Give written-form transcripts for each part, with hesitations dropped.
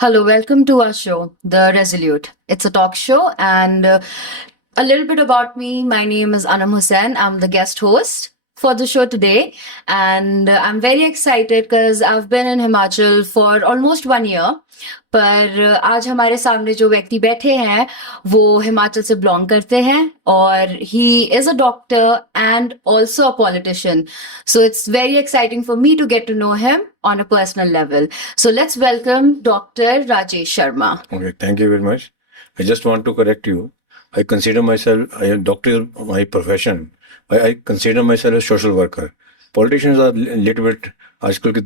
Hello, welcome to our show, The Resolute. It's a talk show, and a little bit about me. My name is Anam Hussain. I'm the guest host for the show today, and I'm very excited because I've been in Himachal for almost 1 year. पर आज हमारे सामने जो व्यक्ति बैठे हैं वो हिमाचल से बिलोंग करते हैं और he is a doctor and also a politician so it's very exciting for me to get to know him on a personal level. So let's welcome Dr. Rajesh Sharma. Okay, thank you very much. I just want to correct you. I consider myself, I am doctor, my profession. I consider myself a social worker. Politicians are little bit, आजकल के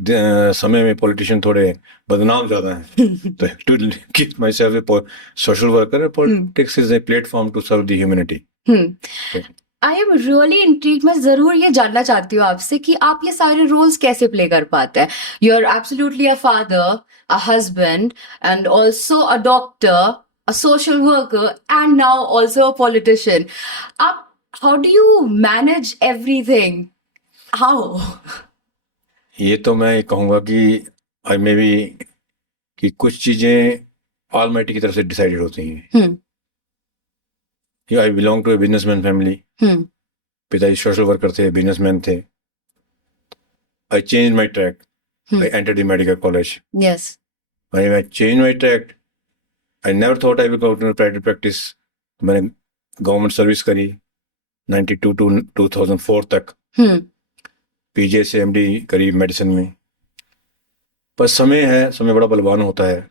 समय में politician थोड़े बदनाम ज़्यादा हैं. तो to keep myself a social worker, politics is a platform to serve the humanity. So, I am really intrigue. मैं जरूर ये जानना चाहती हूँ आपसे कि आप ये सारे रोल्स कैसे प्ले कर पाते हैं. You are absolutely a father, a husband and also a doctor, a social worker and now also a politician. आप how do you manage everything? How? ये तो मैं कहूँगा कि आई मे बी कि कुछ चीज़ें ऑलमाइटी की तरफ से डिसाइडेड होती हैं. I belong to a businessman family. पिताजी सोशल वर्कर थे, बिजनेसमैन थे. I change my track. I enter the medical college. Yes. When I changed my track, I never thought I would go to private practice. मैंने government service करी 92 to 2004 तक. पीजे से MD करी medicine में. पर समय है, समय बड़ा बलवान होता है.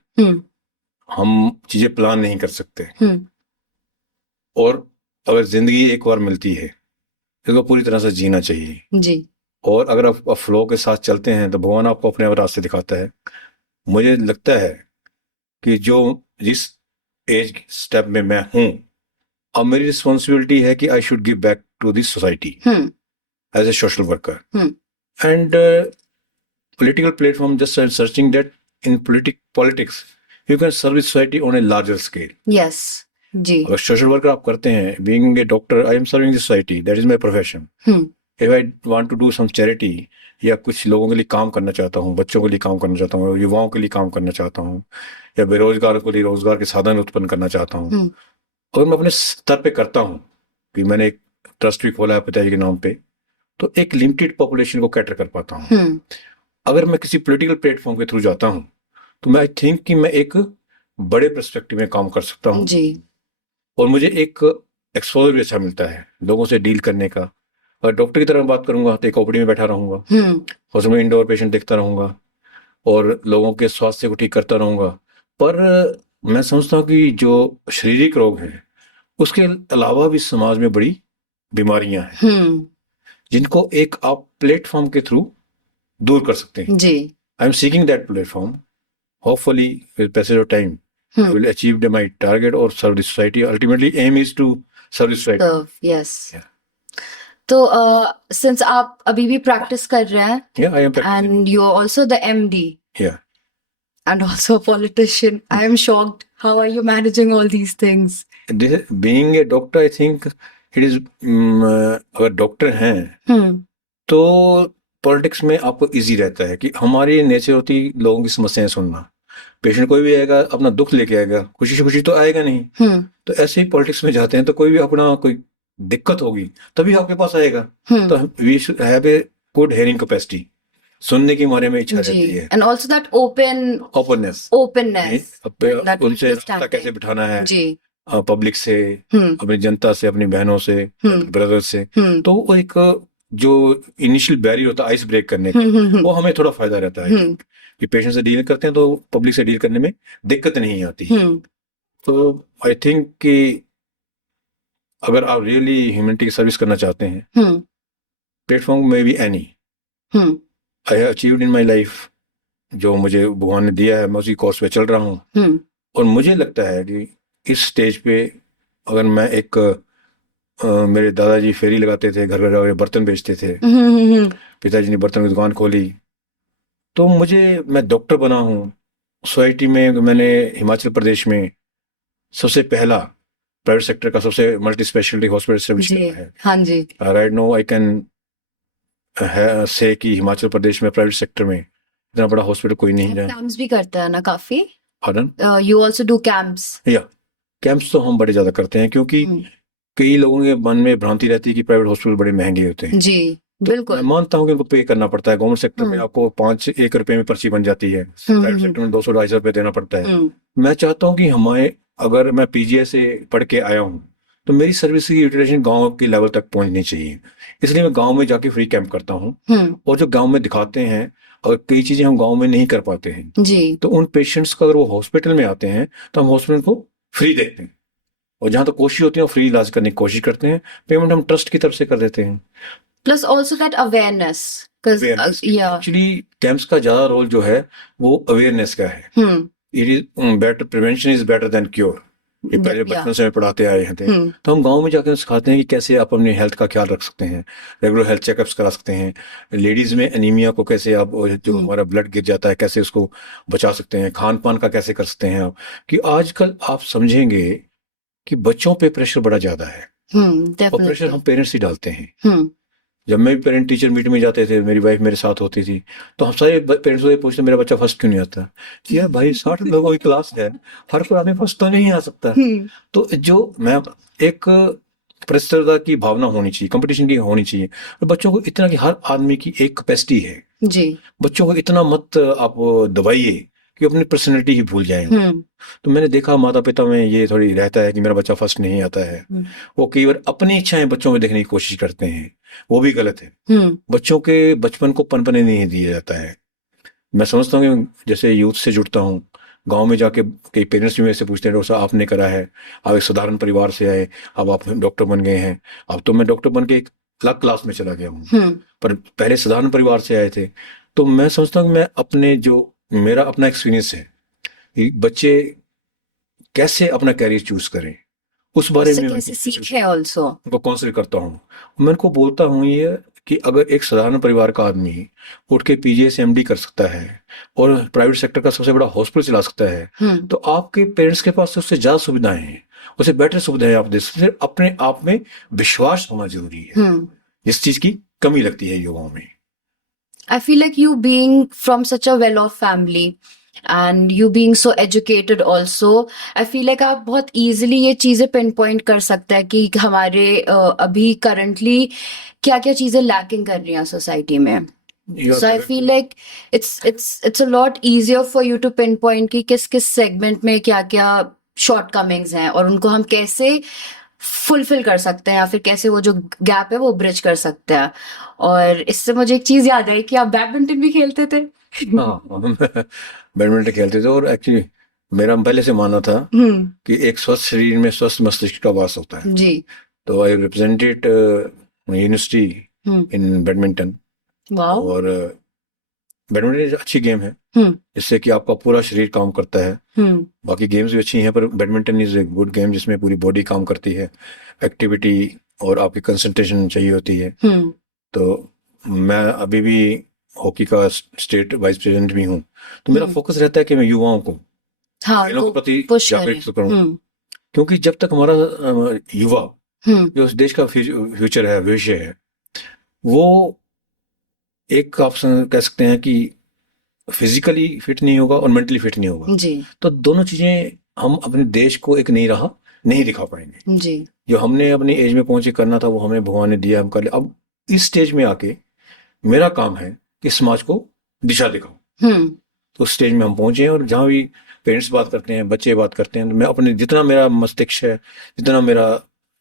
हम चीजें प्लान नहीं कर सकते. और अगर जिंदगी एक बार मिलती है इसको पूरी तरह से जीना चाहिए जी. और अगर आप फ्लो के साथ चलते हैं तो भगवान आपको अपने आप रास्ते दिखाता है. मुझे लगता है कि जो जिस एज स्टेप में मैं हूं अब मेरी रिस्पॉन्सिबिलिटी है कि I should give back to this society as a social worker. And political platform just searching that in politics you can serve society on a larger scale. Yes. जी. अगर social worker आप करते हैं, being a doctor I am serving the society, that is my profession. If I want to do some charity या कुछ लोगों के लिए काम करना चाहता हूँ, बच्चों के लिए काम करना चाहता हूँ, युवाओं के लिए काम करना चाहता हूँ या बेरोजगार को लिए रोजगार के साधन उत्पन्न करना चाहता हूँ, अगर मैं अपने स्तर पे करता हूँ कि मैंने एक ट्रस्ट भी खोला है पिताजी के नाम पे, तो एक लिमिटेड पॉपुलेशन को कैटर कर पाता हूँ. अगर मैं किसी पॉलिटिकल प्लेटफॉर्म के थ्रू जाता हूँ तो मैं आई थिंक कि मैं एक बड़े पर्सपेक्टिव में काम कर सकता हूँ जी. और मुझे एक एक्सपोजर भी अच्छा मिलता है लोगों से डील करने का. अगर डॉक्टर की तरह बात करूंगा तो एक ओपीडी में बैठा रहूंगा, उसमें इंडोर पेशेंट देखता रहूंगा और लोगों के स्वास्थ्य को ठीक करता रहूंगा. पर मैं समझता हूँ कि जो शारीरिक रोग हैं उसके अलावा भी समाज में बड़ी बीमारियां हैं जिनको एक आप प्लेटफॉर्म के थ्रू दूर कर सकते हैं. जी. I am seeking that platform. Hopefully with passage of time will achieve my target or serve the society. Ultimately aim is to serve the society. Yes. तो सिंस आप अभी भी प्रैक्टिस कर रहे हैं Yeah, I am practicing. And you are also the MD Yeah. and also a politician, I am shocked. How are you managing all these things? Being a doctor, I think it is अगर doctor हैं तो politics में आपको easy रहता है कि हमारी nature होती लोगों की समस्याएं सुनना. पेशेंट कोई भी आएगा अपना दुख लेके आएगा, खुशी से खुशी तो आएगा नहीं. तो ऐसे ही पॉलिटिक्स में जाते हैं तो कोई भी अपना कोई दिक्कत होगी तभी आपके पास आएगा. तो we should have a good hearing capacity. सुनने की हमारे में इच्छा रहती है. एंड आल्सो दैट ओपननेस उनसे रास्ता कैसे बिठाना है जी. पब्लिक से, अपनी जनता से, अपनी बहनों से, ब्रदर से. तो वो एक जो इनिशियल बैरियर होता है आइस ब्रेक करने का वो हमें थोड़ा फायदा रहता है कि पेशेंट से डील करते हैं तो पब्लिक से डील करने में दिक्कत नहीं आती. तो आई थिंक कि अगर आप रियली ह्यूमैनिटी की सर्विस करना चाहते हैं प्लेटफॉर्म में भी any I have achieved in my life. जो मुझे भगवान ने दिया है मैं उसी कोर्स पे चल रहा हूँ. और मुझे लगता है कि इस स्टेज पे अगर मैं एक मेरे दादाजी फेरी लगाते थे, घर घर बर्तन बेचते थे, पिताजी ने बर्तन की दुकान खोली, तो मैं डॉक्टर बना हूँ. सोसाइटी में मैंने हिमाचल प्रदेश में सबसे पहला प्राइवेट सेक्टर का सबसे मल्टी स्पेशलिटी हॉस्पिटल सर्विस किया है. हाँ जी. Right no I can say कि हिमाचल प्रदेश में प्राइवेट सेक्टर में इतना बड़ा हॉस्पिटल कोई नहीं है. भी करता है ना काफी. Pardon? You also do camps. या कैंप्स तो हम बड़े ज्यादा करते हैं, क्योंकि कई लोगों के मन में भ्रांति रहती है कि प्राइवेट हॉस्पिटल बड़े महंगे होते हैं। जी तो बिल्कुल। मैं मानता हूँ कि उनको पे करना पड़ता है। गवर्नमेंट सेक्टर में आपको 1 रुपए में पर्ची बन जाती है, प्राइवेट सेक्टर में 200-250 रुपए देना पड़ता है। मैं चाहता हूँ कि हमारे, अगर मैं पीजीआई से पढ़ के आया हूँ तो मेरी सर्विस की यूटिलाइजेशन गांव के लेवल तक पहुंचनी चाहिए। इसलिए मैं गांव में जाके फ्री कैंप करता हूँ, और जो गांव में दिखाते हैं, और कई चीजें हम गांव में नहीं कर पाते हैं जी, तो उन पेशेंट्स को अगर वो हॉस्पिटल में आते हैं तो हम हॉस्पिटल को फ्री देते हैं, और जहां तक कोशिश होती है वो फ्री इलाज करने की कोशिश करते हैं। पेमेंट हम ट्रस्ट की तरफ से कर देते हैं। plus also that awareness because yeah, actually camps का ज्यादा रोल जो है वो अवेयरनेस का है। It is better, prevention is better than cure. ये पहले बचपन से पढ़ाते आए हैं तो हम गांव में जाकर सिखाते हैं कि कैसे आप अपने हेल्थ का ख्याल रख सकते हैं, रेगुलर हेल्थ चेकअप्स करा सकते हैं। लेडीज में एनीमिया को कैसे आप, जो हमारा ब्लड गिर जाता है, कैसे उसको बचा सकते हैं, खान पान का कैसे कर सकते हैं आप। कि आजकल आप समझेंगे कि बच्चों पे प्रेशर बड़ा ज्यादा है, और प्रेशर हम पेरेंट्स ही डालते हैं। जब मैं भी पेरेंट टीचर मीटिंग में जाते थे, मेरी वाइफ मेरे साथ होती थी, तो हम सारे पेरेंट्स को ये पूछते मेरा बच्चा फर्स्ट क्यों नहीं आता। यार भाई 60 लोगों की क्लास है, हर कोई आदमी फर्स्ट तो नहीं आ सकता। तो जो मैं, एक प्रतिस्पर्धा की भावना होनी चाहिए, कंपटीशन की होनी चाहिए। और बच्चों को इतना कि हर आदमी की एक कैपेसिटी है जी, बच्चों को इतना मत आप दबाइए कि अपनी पर्सनैलिटी ही भूल जाएं। तो मैंने देखा माता पिता में ये थोड़ी रहता है कि मेरा बच्चा फर्स्ट नहीं आता है। वो कई बार अपनी इच्छाएं बच्चों में देखने की कोशिश करते हैं, वो भी गलत है। बच्चों के बचपन को पनपने नहीं दिया जाता है। मैं समझता हूँ कि जैसे यूथ से जुड़ता हूँ, गांव में जाके कई पेरेंट्स भी मेरे से पूछते हैं डॉक्टर साहब आपने करा है, आप एक साधारण परिवार से आए, अब आप डॉक्टर बन गए हैं। अब तो मैं डॉक्टर बन के एक अलग क्लास में चला गया हूँ, पर पहले साधारण परिवार से आए थे। तो मैं समझता हूँ कि मैं अपने, जो मेरा अपना एक्सपीरियंस है कि बच्चे कैसे अपना कैरियर चूज करें, उस बारे में कैसे सीखे ऑल्सो उनको काउंसिल करता हूँ। मैं उनको बोलता हूँ ये कि अगर एक साधारण परिवार का आदमी उठ के पीजीआई से एमडी कर सकता है और प्राइवेट सेक्टर का सबसे बड़ा हॉस्पिटल चला सकता है, तो आपके पेरेंट्स के पास उससे ज्यादा सुविधाएं हैं, उसे बेटर सुविधाएं आप दे सकते हैं। अपने आप में विश्वास होना जरूरी है, इस चीज की कमी लगती है युवाओं में। I feel like you being from such a well-off family and you being so educated also, I feel like आप बहुत easily ये चीजें pinpoint कर सकते हैं कि हमारे अभी currently क्या क्या चीजें lacking कर रही हैं society में। So I feel like it's a lot easier for you to pinpoint कि किस किस segment में क्या क्या shortcomings हैं और उनको हम कैसे फुलफिल कर सकते हैं, या फिर कैसे वो जो गैप है वो ब्रिज कर सकते हैं। और इससे मुझे एक चीज याद आई कि आप बैडमिंटन भी खेलते थे। हाँ, बैडमिंटन खेलते थे, और एक्चुअली मेरा पहले से मानना था कि एक स्वस्थ शरीर में स्वस्थ मस्तिष्क का वास होता है जी। तो I represented university in badminton. और बैडमिंटन अच्छी गेम है जिससे कि आपका पूरा शरीर काम करता है। बाकी गेम्स भी अच्छी हैं, पर badminton is a good game जिसमें पूरी बॉडी काम करती है, एक्टिविटी और आपकी कंसंट्रेशन चाहिए होती है। तो मैं अभी भी हॉकी का स्टेट वाइस प्रेसिडेंट भी हूँ, तो मेरा फोकस रहता है कि मैं युवाओं को खेलों के प्रति जागरूक करूँ, क्योंकि जब तक हमारा युवा जो उस देश का फ्यूचर है, भविष्य है, वो एक आप कह सकते हैं कि फिजिकली फिट नहीं होगा और मेंटली फिट नहीं होगा जी। तो दोनों चीजें हम अपने देश को एक नई राह नहीं दिखा पाएंगे जी। जो हमने अपनी एज में पहुंचे करना था वो हमें भगवान ने दिया, हम कर लिया। अब इस स्टेज में आके मेरा काम है कि समाज को दिशा दिखाऊं। तो उस स्टेज में हम पहुंचे हैं, और जहां भी पेरेंट्स बात करते हैं, बच्चे बात करते हैं, मैं अपने जितना मेरा मस्तिष्क है, जितना मेरा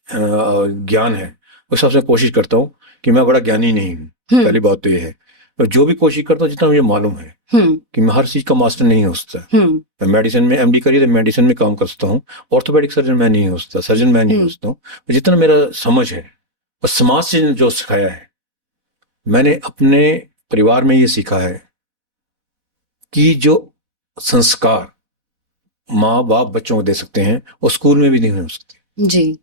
ज्ञान है, उस हिसाब से कोशिश करता हूँ कि मैं बड़ा ज्ञानी नहीं हूँ। पहली बात तो ये है, और जो भी कोशिश करता हूँ जितना मुझे मालूम है कि मैं हर चीज का मास्टर नहीं हो सकता। मैं मेडिसिन में एमडी करी तो मेडिसिन में काम कर सकता हूँ, ऑर्थोपेडिक सर्जन मैं नहीं हो सकता, सर्जन मैं नहीं हो सकता हूँ। जितना मेरा समझ है और समाज से जो सिखाया है, मैंने अपने परिवार में ये सीखा है कि जो संस्कार माँ बाप बच्चों को दे सकते हैं और स्कूल में भी नहीं हो सकते जी।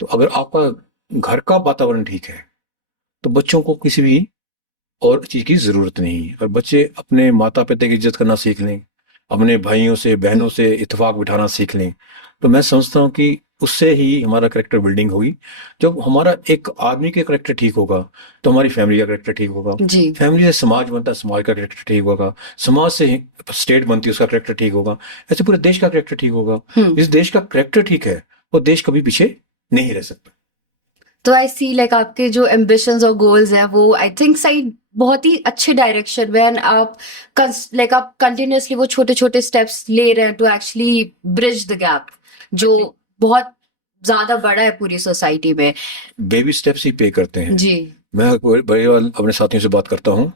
तो अगर आपका घर का वातावरण ठीक है तो बच्चों को किसी भी और चीज की जरूरत नहीं है। और बच्चे अपने माता पिता की इज्जत करना सीख लें, अपने भाइयों से बहनों से इत्तेफाक बिठाना सीख लें, तो मैं समझता हूँ कि उससे ही हमारा करेक्टर बिल्डिंग होगी। जब हमारा एक आदमी का करेक्टर ठीक होगा तो हमारी फैमिली का करेक्टर ठीक होगा, जी फैमिली से समाज बनता है, समाज का करेक्टर ठीक होगा, समाज से स्टेट बनती है, उसका करेक्टर ठीक होगा, ऐसे पूरे देश का करेक्टर ठीक होगा। इस देश का करेक्टर ठीक है वो देश कभी पीछे नहीं रह सकता। तो आई सी लाइक आपके जो एम्बिशंस और गोल्स हैं वो आई थिंक सही बहुत ही अच्छे डायरेक्शन में, एंड आप लाइक आप कंटिन्यूअसली वो छोटे छोटे स्टेप्स ले रहे हैं to actually bridge the gap जो बहुत ज्यादा बड़ा है पूरी सोसाइटी में। बेबी स्टेप्स ही पे करते हैं जी। मैं बड़े अपने साथियों से बात करता हूँ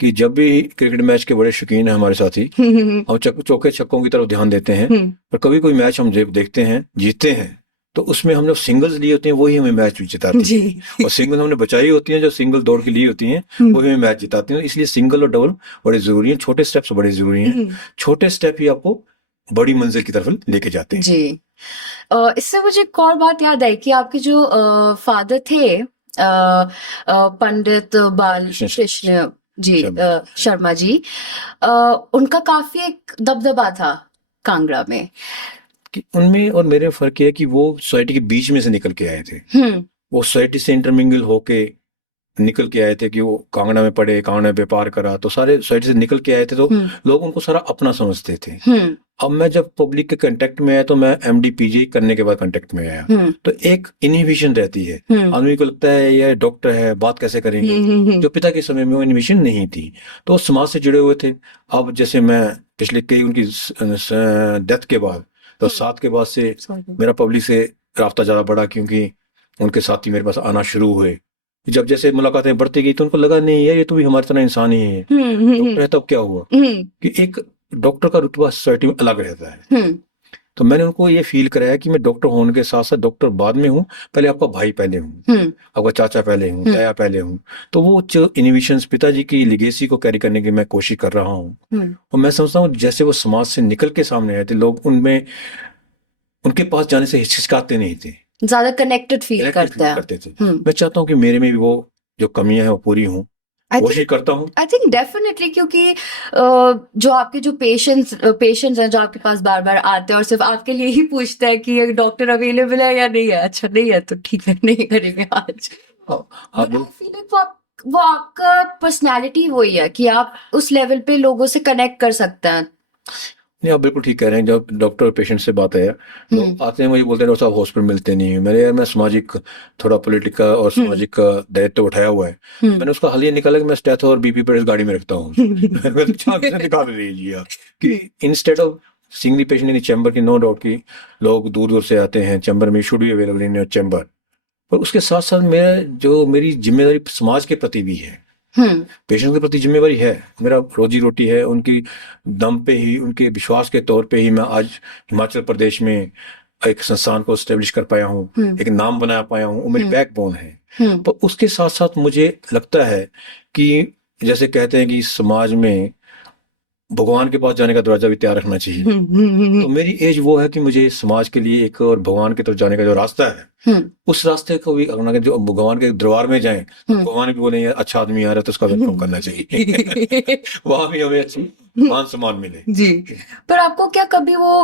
कि जब भी क्रिकेट मैच के बड़े शौकीन हैं हमारे साथी, हम चौके छक्कों की तरफ ध्यान देते हैं, पर कभी कोई मैच हम देखते हैं जीतते हैं तो उसमें हम लोग सिंगल्स लिए होते हैं वही हमें मैच जिताती है, और सिंगल हमने बचाई होती हैं जो सिंगल दौड़ के लिए होती हैं वही हमें मैच जिताती हैं। इसलिए सिंगल और डबल बड़े जरूरी हैं, छोटे स्टेप्स बड़े जरूरी हैं, छोटे स्टेप ही आपको बड़ी मंजिल की तरफ लेके जाते हैं। जी। इससे मुझे एक और बात याद आई कि आपके जो फादर थे पंडित बाल कृष्ण जी शर्मा जी, उनका काफी एक दबदबा था कांगड़ा में। कि उनमें और मेरे में फर्क है कि वो सोसाइटी के बीच में से निकल के आए थे, वो सोसाइटी से इंटरमिंगल होके निकल के आए थे कि वो कांगड़ा में पढ़े, कांगड़ा में व्यापार करा, तो सारे सोसाइटी से निकल के आए थे तो लोग उनको सारा अपना समझते थे। अब मैं जब पब्लिक के कांटेक्ट में आया तो मैं एमडी पीजी करने के बाद कांटेक्ट में आया, तो एक इनहिबिशन रहती है, आदमी को लगता है ये डॉक्टर है बात कैसे करेंगे, जो पिता के समय में वो इनहिबिशन नहीं थी, तो समाज से जुड़े हुए थे। अब जैसे मैं पिछले कई उनकी डेथ के बाद तो 7 के बाद से मेरा पब्लिक से रास्ता ज्यादा बढ़ा, क्योंकि उनके साथी मेरे पास आना शुरू हुए। जब जैसे मुलाकातें बढ़ती गई तो उनको लगा नहीं है ये तो भी हमारी तरह इंसान ही है, डॉक्टर। तब क्या हुआ कि एक डॉक्टर का रुतबा सोसाइटी में अलग रहता है, तो मैंने उनको ये फील कराया कि मैं डॉक्टर होने के साथ साथ डॉक्टर बाद में हूँ, पहले आपका भाई पहले हूँ, आपका चाचा पहले हूँ, ताया पहले हूँ। तो वो जो इनोवेशंस पिताजी की लेगेसी को कैरी करने की मैं कोशिश कर रहा हूँ, और मैं समझता हूँ जैसे वो समाज से निकल के सामने आए थे लोग उनमें उनके पास जाने से हिचकिचाते नहीं थे, ज्यादा कनेक्टेड फील करते थे। मैं चाहता हूँ कि मेरे में भी वो जो कमियां हैं वो पूरी हों, कोशिश करता हूँ। आई थिंक डेफिनेटली, क्योंकि जो आपके जो पेशेंट्स हैं जो आपके पास बार बार आते हैं और सिर्फ आपके लिए ही पूछते हैं कि डॉक्टर अवेलेबल है या नहीं है, अच्छा नहीं है तो ठीक है नहीं करेंगे आज। वो आपका पर्सनैलिटी वही है कि आप उस लेवल पे लोगों से कनेक्ट कर सकते हैं। नहीं, आप बिल्कुल ठीक कह रहे हैं। जब डॉक्टर और पेशेंट से बात है तो आते हैं मुझे बोलते हैं डॉक्टर साहब हॉस्पिटल मिलते नहीं है। मेरे यार मैं सामाजिक थोड़ा पॉलिटिकल और सामाजिक का दायित्व उठाया हुआ है, मैंने उसका हल ये निकाला कि मैं स्टेथो और बीपी पर इस गाड़ी में रखता हूँ निकाल दीजिए कि instead of seeing the patient in chamber की, नो डाउट की लोग दूर दूर से आते हैं चैम्बर में, should be available in chamber, पर उसके साथ साथ मेरी जिम्मेदारी समाज के प्रति भी है, पेशेंट के प्रति जिम्मेवारी है, मेरा रोजी रोटी है, उनकी दम पे ही, उनके विश्वास के तौर पे ही मैं आज हिमाचल प्रदेश में एक संस्थान को स्टेब्लिश कर पाया हूँ, एक नाम बना पाया हूँ, वो मेरी बैकबोन है। पर उसके साथ साथ मुझे लगता है कि जैसे कहते हैं कि समाज में भगवान के पास जाने का दरवाजा भी तैयार रखना चाहिए, तो मेरी एज वो है कि मुझे समाज के लिए एक और भगवान की तरफ जाने का जो रास्ता है उस रास्ते को भी अपना, जो भगवान के दरबार में जाएं भगवान भी बोले अच्छा आदमी आ रहा है तो उसका वेलकम करना चाहिए वहां भी हमें अच्छी मान सम्मान मिले। जी। पर आपको क्या कभी वो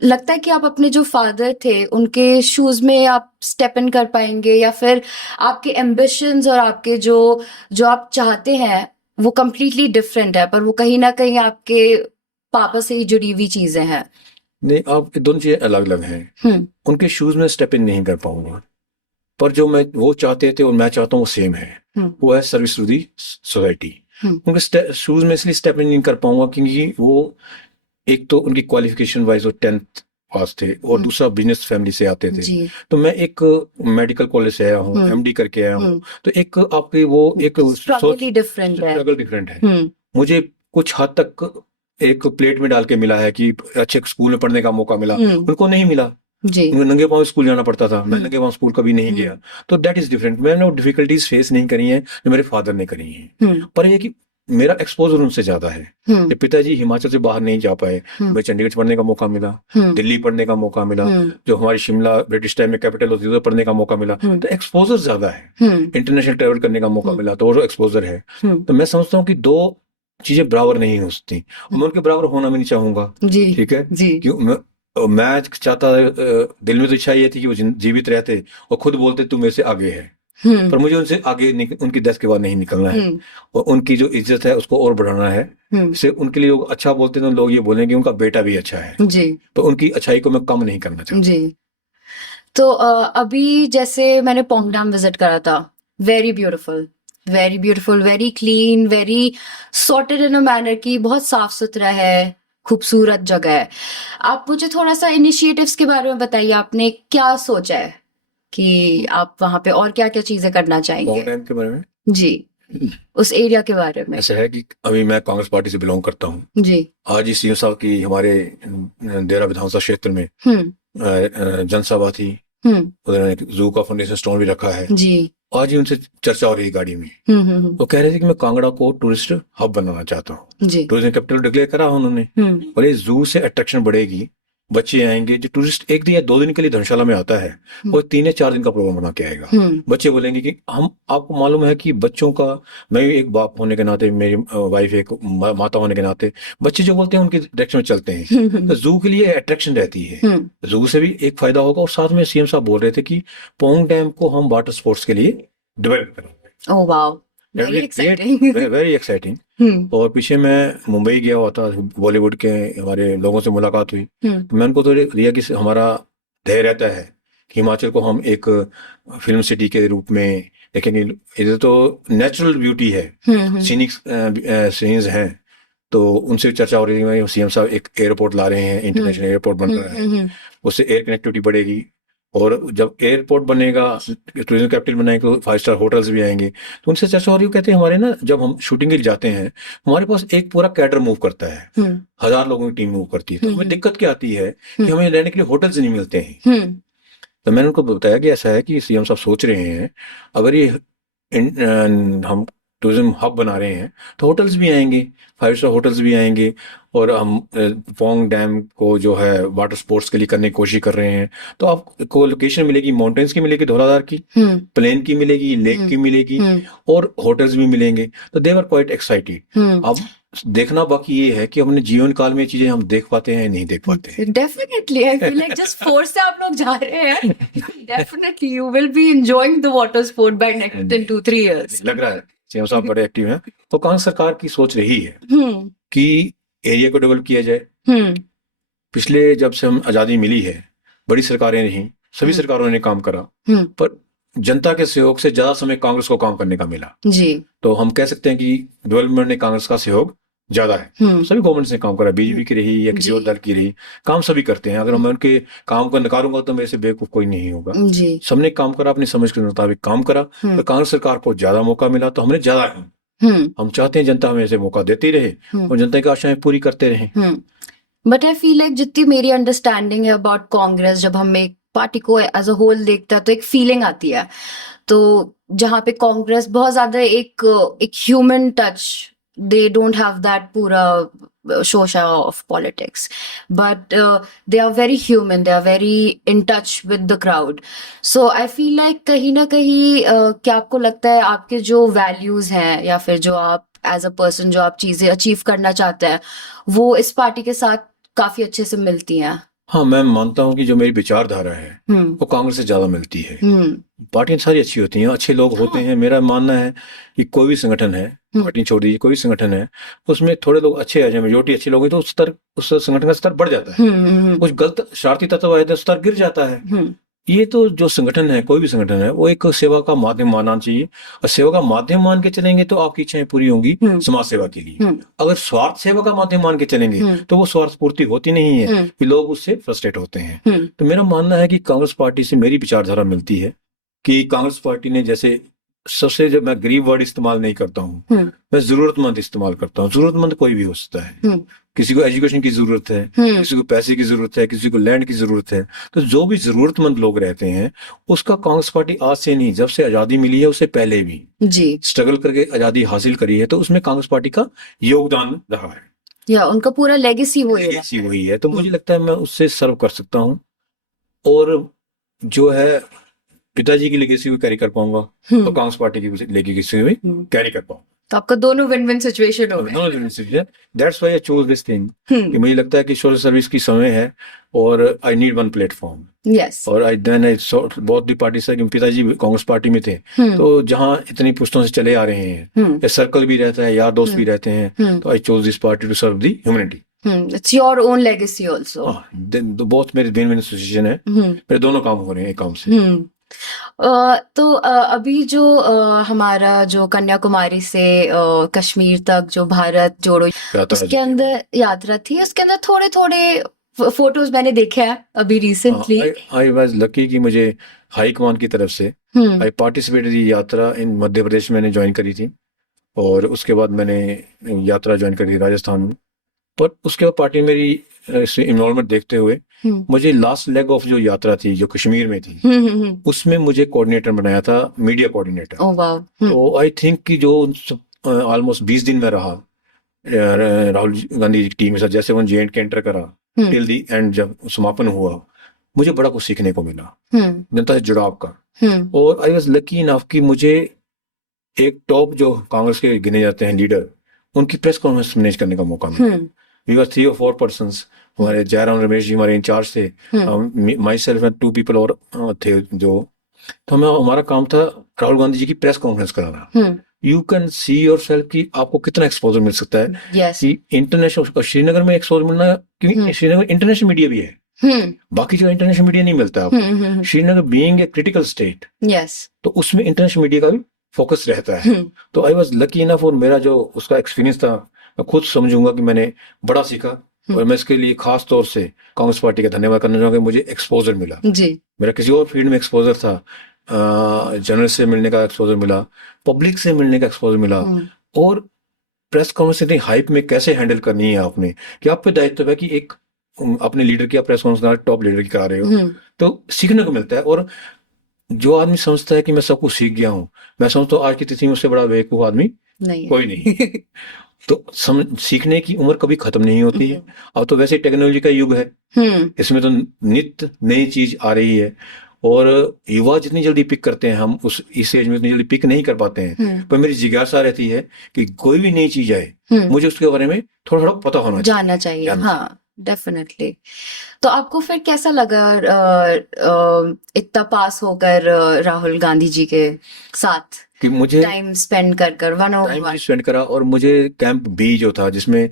लगता है कि आप अपने जो फादर थे उनके शूज में आप स्टेप इन कर पाएंगे, या फिर आपके एम्बिशंस और आपके जो आप चाहते हैं वो कंप्लीटली डिफरेंट है पर वो कहीं ना कहीं आपके पापा से ही जुड़ी हुई चीजें हैं? नहीं, आप दोनों चीजें अलग अलग हैं। उनके शूज में स्टेप इन नहीं कर पाऊंगा, पर जो वो चाहते थे और मैं चाहता हूँ वो सेम है, वो है सर्विस टू दी सोसाइटी। उनके शूज में इसलिए स्टेप इन नहीं कर पाऊंगा क्योंकि वो एक तो उनकी क्वालिफिकेशन वाइज वो 10th पास थे और दूसरा बिजनेस फैमिली से आते थे, तो मैं एक मेडिकल कॉलेज से आया हूँ, एमडी करके आया हूँ, तो एक आपके वो एक स्ट्रगल डिफरेंट है। मुझे कुछ हद तक एक प्लेट में डाल के मिला है कि अच्छे स्कूल में पढ़ने का मौका मिला, उनको नहीं मिला, नंगे पांव स्कूल जाना पड़ता था, मैं नंगे पांव स्कूल कभी नहीं गया, तो दैट इज डिफरेंट। मैंने वो डिफिकल्टीज फेस नहीं करी है जो मेरे फादर ने करी है, पर ये कि मेरा एक्सपोजर उनसे ज्यादा है। पिताजी हिमाचल से बाहर नहीं जा पाए, मुझे चंडीगढ़ पढ़ने का मौका मिला, दिल्ली पढ़ने का मौका मिला, जो हमारी शिमला ब्रिटिश टाइम में कैपिटल होती है पढ़ने का मौका मिला, तो एक्सपोजर ज्यादा है, इंटरनेशनल ट्रेवल करने का मौका मिला, तो वो एक्सपोजर है। तो मैं समझता हूँ कि दो चीजें बराबर नहीं हो सकती, मैं उनके बराबर होना भी नहीं चाहूंगा, ठीक है, क्यों और मैं चाहता दिल में तो इच्छा ये थी कि वो जीवित रहते और खुद बोलते तुम मेरे से आगे है, पर मुझे उनसे आगे उनकी डेथ के बाद नहीं निकलना है और उनकी जो इज्जत है उसको और बढ़ाना है। इससे उनके लिए लोग अच्छा बोलते हैं तो लोग ये बोलेंगे उनका बेटा भी अच्छा है जी, तो उनकी अच्छाई को मैं कम नहीं करना चाहता। जी। तो अभी जैसे मैंने पोंग डैम विजिट करा था, very beautiful, very beautiful, very clean, very sorted in a manner की बहुत साफ सुथरा है, खूबसूरत जगह है। आप मुझे थोड़ा सा इनिशिएटिव्स के बारे में बताइए, आपने क्या सोचा है कि आप वहां पे और क्या क्या चीजें करना पोंग चाहेंगे? डैम के बारे में जी, उस एरिया के बारे में। ऐसा है कि अभी मैं कांग्रेस पार्टी से बिलोंग करता हूँ। जी। आज ही सीएम साहब की हमारे देरा विधानसभा क्षेत्र में जनसभा थी, उन्होंने जू का फाउंडेशन स्टोन भी रखा है। जी। आज ही उनसे चर्चा हो रही है गाड़ी में। वो कह रहे थे कि मैं कांगड़ा को टूरिस्ट हब बनाना चाहता हूँ, जी। टूरिज्म कैपिटल डिक्लेयर करा उन्होंने। और ये जू से अट्रैक्शन बढ़ेगी, बच्चे आएंगे, जो टूरिस्ट 1 दिन या 2 दिन के लिए धर्मशाला में आता है वो 3 या 4 दिन का प्रोग्राम बना के आएगा। बच्चे बोलेंगे कि हम, आपको मालूम है कि बच्चों का, मैं भी एक बाप होने के नाते, मेरी वाइफ एक माता होने के नाते, बच्चे जो बोलते हैं उनके डायरेक्शन में चलते हैं। तो जू के लिए अट्रैक्शन रहती है, जू से भी एक फायदा होगा। और साथ में सीएम साहब बोल रहे थे कि पोंग डैम को हम वाटर स्पोर्ट्स के लिए डेवलप करेंगे। Oh wow, very exciting. Very exciting. और पीछे मैं मुंबई गया हुआ था, बॉलीवुड के हमारे लोगों से मुलाकात हुई, तो मैं उनको तो दिया कि हमारा ध्येय रहता है कि हिमाचल को हम एक फिल्म सिटी के रूप में देखेंगे। इधर तो नेचुरल ब्यूटी है, सीनिक सीन्स हैं, तो उनसे चर्चा हो रही है। सीएम साहब एक एयरपोर्ट ला रहे हैं, इंटरनेशनल एयरपोर्ट बन रहा है, उससे एयर कनेक्टिविटी बढ़ेगी। और जब एयरपोर्ट बनेगा, टूरिज्म कैपिटल बनाएंगे, तो 5 स्टार होटल्स भी आएंगे। तो उनसे चर्चा हो रही है, कहते हैं हमारे ना, जब हम शूटिंग के लिए जाते हैं हमारे पास एक पूरा कैडर मूव करता है, 1000 लोगों की टीम मूव करती है, तो हमें दिक्कत क्या आती है कि हमें रहने के लिए होटल्स नहीं मिलते हैं। तो मैंने उनको बताया कि ऐसा है कि सीएम साहब सोच रहे हैं, अगर ये हम टूरिज्म हब बना रहे हैं तो होटल्स भी आएंगे, 5 स्टार होटल्स भी आएंगे। और हम पोंग डैम को जो है वाटर स्पोर्ट्स के लिए करने की कोशिश कर रहे हैं, तो आपको लोकेशन मिलेगी, माउंटेन्स की मिलेगी, धौलाधार की, प्लेन की मिलेगी, लेक की मिलेगी, और होटल्स भी मिलेंगे। तो दे वर क्वाइट एक्साइटेड। अब देखना बाकी ये है कि अपने जीवन काल में चीजें हम देख पाते हैं या नहीं देख पाते हैं। डेफिनेटली, आई फील लाइक जिस फोर्स से आप लोग जा रहे हैं, definitely you will be enjoying the water sport by next in 2-3 years. लग रहा है सीएम साहब बड़े एक्टिव हैं। तो कांग्रेस सरकार की सोच रही है कि एरिया को डेवलप किया जाए। पिछले जब से हम आजादी मिली है, बड़ी सरकारें रही, सभी सरकारों ने काम करा, पर जनता के सहयोग से ज्यादा समय कांग्रेस को काम करने का मिला। जी। तो हम कह सकते हैं कि डेवलपमेंट में कांग्रेस का सहयोग ज्यादा है। सभी गवर्नमेंट्स ने काम करा, बीजेपी की रही या किसी और दल की रही, काम सभी करते हैं। अगर मैं उनके काम को नकारूंगा तो मेरे से बेवकूफ कोई नहीं होगा। सबने काम करा, अपनी समझ के मुताबिक काम करा। तो कांग्रेस सरकार को ज्यादा मौका मिला तो हमने ज्यादा काम। हम चाहते हैं जनता हमें ऐसे मौका देती रहे और जनता की आशाएं पूरी करते रहे। बट आई फील लाइक जितनी मेरी अंडरस्टैंडिंग है अबाउट कांग्रेस, जब हम एक पार्टी को एज अ होल देखते हैं तो एक फीलिंग आती है, तो जहाँ पे कांग्रेस बहुत ज्यादा एक human touch, they don't have that pura shosha of politics, but they are very human, they are very in touch with the crowd. So I feel like कहीं ना कहीं क्या आपको लगता है आपके जो values हैं या फिर जो आप as a person जो आप चीजें अचीव करना चाहते हैं वो इस पार्टी के साथ काफी अच्छे से मिलती हैं? हाँ, मैं मानता हूँ कि जो मेरी विचारधारा है वो कांग्रेस से ज्यादा मिलती है। पार्टियां सारी अच्छी होती हैं, अच्छे लोग होते हैं। मेरा मानना है कि कोई भी संगठन है, पार्टी छोड़ दीजिए, कोई भी संगठन है, उसमें थोड़े लोग अच्छे आ जाए, मेजोरिटी अच्छे लोग हैं, तो उस संगठन का स्तर बढ़ जाता है। कुछ गलत शरारती तत्व आए तो स्तर गिर जाता है। ये तो जो संगठन है, कोई भी संगठन है, वो एक सेवा का माध्यम मानना चाहिए, और सेवा का माध्यम मान के चलेंगे तो आपकी इच्छाएं पूरी होंगी समाज सेवा के लिए। अगर स्वार्थ सेवा का माध्यम मान के चलेंगे तो वो स्वार्थ पूर्ति होती नहीं है, कि लोग उससे फ्रस्ट्रेट होते हैं। तो मेरा मानना है कि कांग्रेस पार्टी से मेरी विचारधारा मिलती है कि कांग्रेस पार्टी ने, जैसे सबसे, जब मैं गरीब वर्ड इस्तेमाल नहीं करता हूँ, मैं जरूरतमंद इस्तेमाल करता हूँ। जरूरतमंद कोई भी हो सकता है, किसी को एजुकेशन की जरूरत है, किसी को पैसे की जरूरत है, किसी को लैंड की जरूरत है। तो जो भी जरूरतमंद लोग रहते हैं उसका कांग्रेस पार्टी आज से नहीं, जब से आजादी मिली है उससे पहले भी स्ट्रगल करके आजादी हासिल करी है, तो उसमें कांग्रेस पार्टी का योगदान रहा है, या उनका पूरा लेगेसी वही है। तो मुझे लगता है मैं उससे सर्व कर सकता हूँ, और जो है पिताजी की लेगेसी भी कैरी कर पाऊंगा, तो कांग्रेस पार्टी की लेगेसी भी कैरी कर पाऊंगा। तो आपका दोनों विन विन सिचुएशन हो गए। That's why I chose this thing कि मुझे लगता है कि सोशल सर्विस की समय है और I need one platform. Yes. और आई बहुत दी पार्टी से, पिताजी कांग्रेस पार्टी में थे, तो जहाँ इतनी पुश्तों से चले आ रहे हैं, सर्कल भी रहता है, यार दोस्त भी रहते हैं, तो I chose this party to serve the humanity. It's your own legacy also. बहुत मेरे विन विन सिचुएशन है, मेरे दोनों काम हो रहे हैं एक काम से। तो अभी जो हमारा जो कन्याकुमारी से कश्मीर तक जो भारत जोड़ो उसके अंदर यात्रा थी, उसके अंदर थोड़े थोड़े फोटोज मैंने देखे हैं अभी रिसेंटली। आई वाज लकी कि मुझे हाई कमान की तरफ से आई पार्टिसिपेटेड दी यात्रा इन मध्य प्रदेश में मैंने ज्वाइन करी थी, और उसके बाद मैंने यात्रा ज्वाइन करी थी राजस्थान में। पर उसके बाद पार्टी मेरी इन्वॉल्वमेंट देखते हुए मुझे लास्ट लेग ऑफ जो यात्रा थी जो कश्मीर में थी, उसमें मुझे कोऑर्डिनेटर बनाया था, मीडिया कोऑर्डिनेटर। तो आई थिंक कि जो ऑलमोस्ट 20 दिन में रहा राहुल गांधी जी की टीम के साथ, जैसे वो जेएंड के एंटर करा टिल दी एंड, जब समापन हुआ, मुझे बड़ा कुछ सीखने को मिला जनता से जुड़ाव का। और आई वाज लकी इनफ कि मुझे एक टॉप जो कांग्रेस के गिने जाते हैं लीडर, उनकी प्रेस कॉन्फ्रेंस मैनेज करने का मौका मिला। वी वर 3 or 4 पर्सन्स, हमारे जयराम रमेश जी हमारे इंचार्ज थे, माई सेल्फ एंड 2 people और थे जो, तो हमारा काम था राहुल गांधी जी की प्रेस कॉन्फ्रेंस कराना। You can see your self कि आपको कितना एक्सपोजर मिल सकता है। कि इंटरनेशनल श्रीनगर में एक्सपोजर मिलना, क्योंकि श्रीनगर इंटरनेशनल मीडिया भी है, बाकी जगह इंटरनेशनल मीडिया नहीं मिलता आपको। Srinagar being a critical state, तो उसमें इंटरनेशनल मीडिया का भी फोकस रहता है। तो आई वाज लकी इनफ, और मेरा जो उसका एक्सपीरियंस था, मैं खुद समझूंगा कि मैंने बड़ा सीखा, और मैं इसके लिए खास तौर से कांग्रेस पार्टी का धन्यवाद करना चाहूंगा। मुझे एक्सपोजर मिला जी। मेरा किसी और फील्ड में एक्सपोजर था, जर्नलिस्ट से मिलने का एक्सपोजर मिला, पब्लिक से मिलने का एक्सपोजर मिला, और प्रेस कॉन्फ्रेंस इतनी हाइप में कैसे हैंडल करनी है आपने, कि आप पे दायित्व है कि एक अपने लीडर की प्रेस कॉन्फ्रेंस टॉप लीडर की करा रहे हो, तो सीखने को मिलता है। और जो आदमी समझता है कि मैं सब कुछ सीख गया हूँ, मैं समझता हूँ आज की तिथि में उससे बड़ा बेवकूफ आदमी कोई नहीं। तो सीखने की उम्र कभी खत्म नहीं होती है। अब तो वैसे टेक्नोलॉजी का युग है, इसमें तो नित्य नई चीज आ रही है, और युवा जितनी जल्दी पिक करते हैं, हम उस इस एज में इतनी जल्दी पिक नहीं कर पाते हैं। पर मेरी जिज्ञासा रहती है कि कोई भी नई चीज आए, मुझे उसके बारे में थोड़ा थोड़ा पता होना चाहिए, जानना चाहिए। हाँ, डेफिनेटली। तो आपको फिर कैसा लगा इतना पास होकर राहुल गांधी जी के साथ कि मुझे टाइम स्पेंड कर टाइम स्पेंड करा, और मुझे कैंप बी जो था जिसमें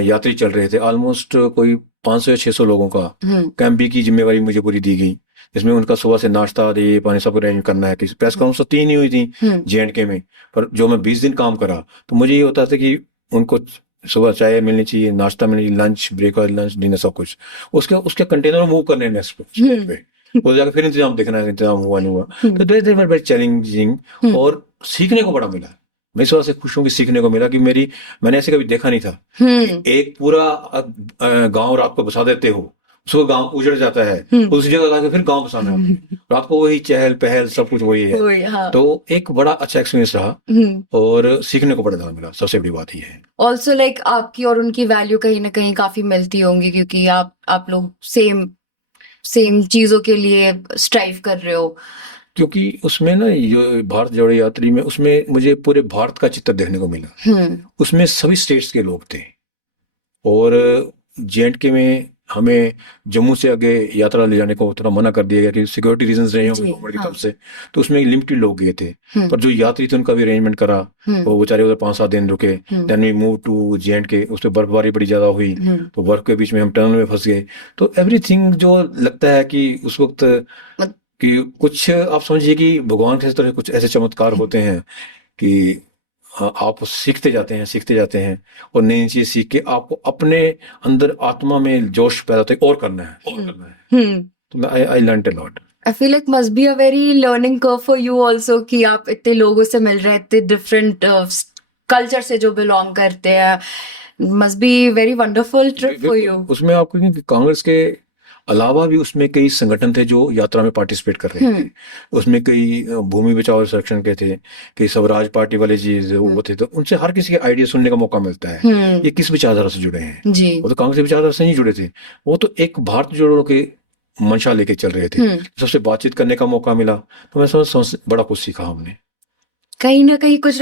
यात्री चल रहे थे, ऑलमोस्ट कोई 500 या 600 लोगों का कैंप बी की जिम्मेवारी मुझे पूरी दी गई, जिसमें उनका सुबह से नाश्ता दे पानी सब अरेंज करना है। प्रेस कॉन्फ्रेंस 3 ही हुई थी जेएंडके में, पर जो मैं 20 दिन काम करा, तो मुझे ये होता था कि उनको सुबह चाय मिलनी चाहिए, नाश्ता मिलनी चाहिए, लंच ब्रेकफास्ट लंच डिनर सब कुछ, उसके कंटेनर मूव करने नेक्स्ट पे वो जाकर फिर इंतजाम देखना है, इंतजाम हुआ नहीं हुआ। तो वेरी चैलेंजिंग, और सीखने को बड़ा मिला। मैं इस वजह से खुश हूँ कि सीखने को मिला कि मैंने ऐसे कभी देखा नहीं था कि एक पूरा गांव रात को बसा देते हो, सुबह गांव उजड़ जाता है, उस जगह जाकर फिर गांव बसाना है, रात को वही चहल पहल सब कुछ वही है। हाँ। तो एक बड़ा अच्छा एक्सपीरियंस रहा, और सीखने को बड़ा ज्यादा मिला, सबसे बड़ी बात ये है। ऑल्सो लाइक आपकी और उनकी वैल्यू कहीं ना कहीं काफी मिलती होंगी, क्योंकि आप लोग सेम चीजों के लिए स्ट्राइव कर रहे हो। क्योंकि उसमें ना ये भारत जोड़ो यात्री में, उसमें मुझे पूरे भारत का चित्र देखने को मिला। उसमें सभी स्टेट्स के लोग थे, और जेएंडके में हमें जम्मू से आगे यात्रा ले जाने को थोड़ा मना कर दिया गया कि सिक्योरिटी रीजंस रहे होंगे गवर्नमेंट की तरफ से, तो उसमें लिमिटेड लोग गए थे। पर जो यात्री थे उनका भी अरेंजमेंट करा, वो बेचारे उधर 5-7 दिन रुके, then we move to J and K. उस पर बर्फबारी बड़ी ज्यादा हुई, तो बर्फ के बीच में हम टनल में फंस गए। तो एवरीथिंग जो लगता है कि उस वक्त कि कुछ आप समझिए कि भगवान के तरह कुछ ऐसे चमत्कार होते हैं कि आप सीखते जाते हैं, और नई चीज सीख के आपको अपने अंदर आत्मा में जोश पैदा होता है, और करना है। तो I learned a lot. I feel like must be a very learning curve for you also, कि आप इतने लोगों से मिल रहे हैं, इतने डिफरेंट कल्चर से जो बिलोंग करते हैं, must be very wonderful trip for you। उसमें आपको कांग्रेस के अलावा भी उसमें कई संगठन थे जो यात्रा में पार्टिसिपेट कर रहे थे। उसमें कई भूमि बचाओ संरक्षण के थे, कई स्वराज पार्टी वाले चीज वो थे, तो उनसे हर किसी के आइडिया सुनने का मौका मिलता है। ये किस विचारधारा से जुड़े हैं, वो तो कांग्रेस विचारधारा से नहीं जुड़े थे, वो तो एक भारत जोड़ो के मंशा लेके चल रहे थे। सबसे बातचीत करने का मौका मिला, तो मैं समझ बड़ा कुछ सीखा हमने। कहीं ना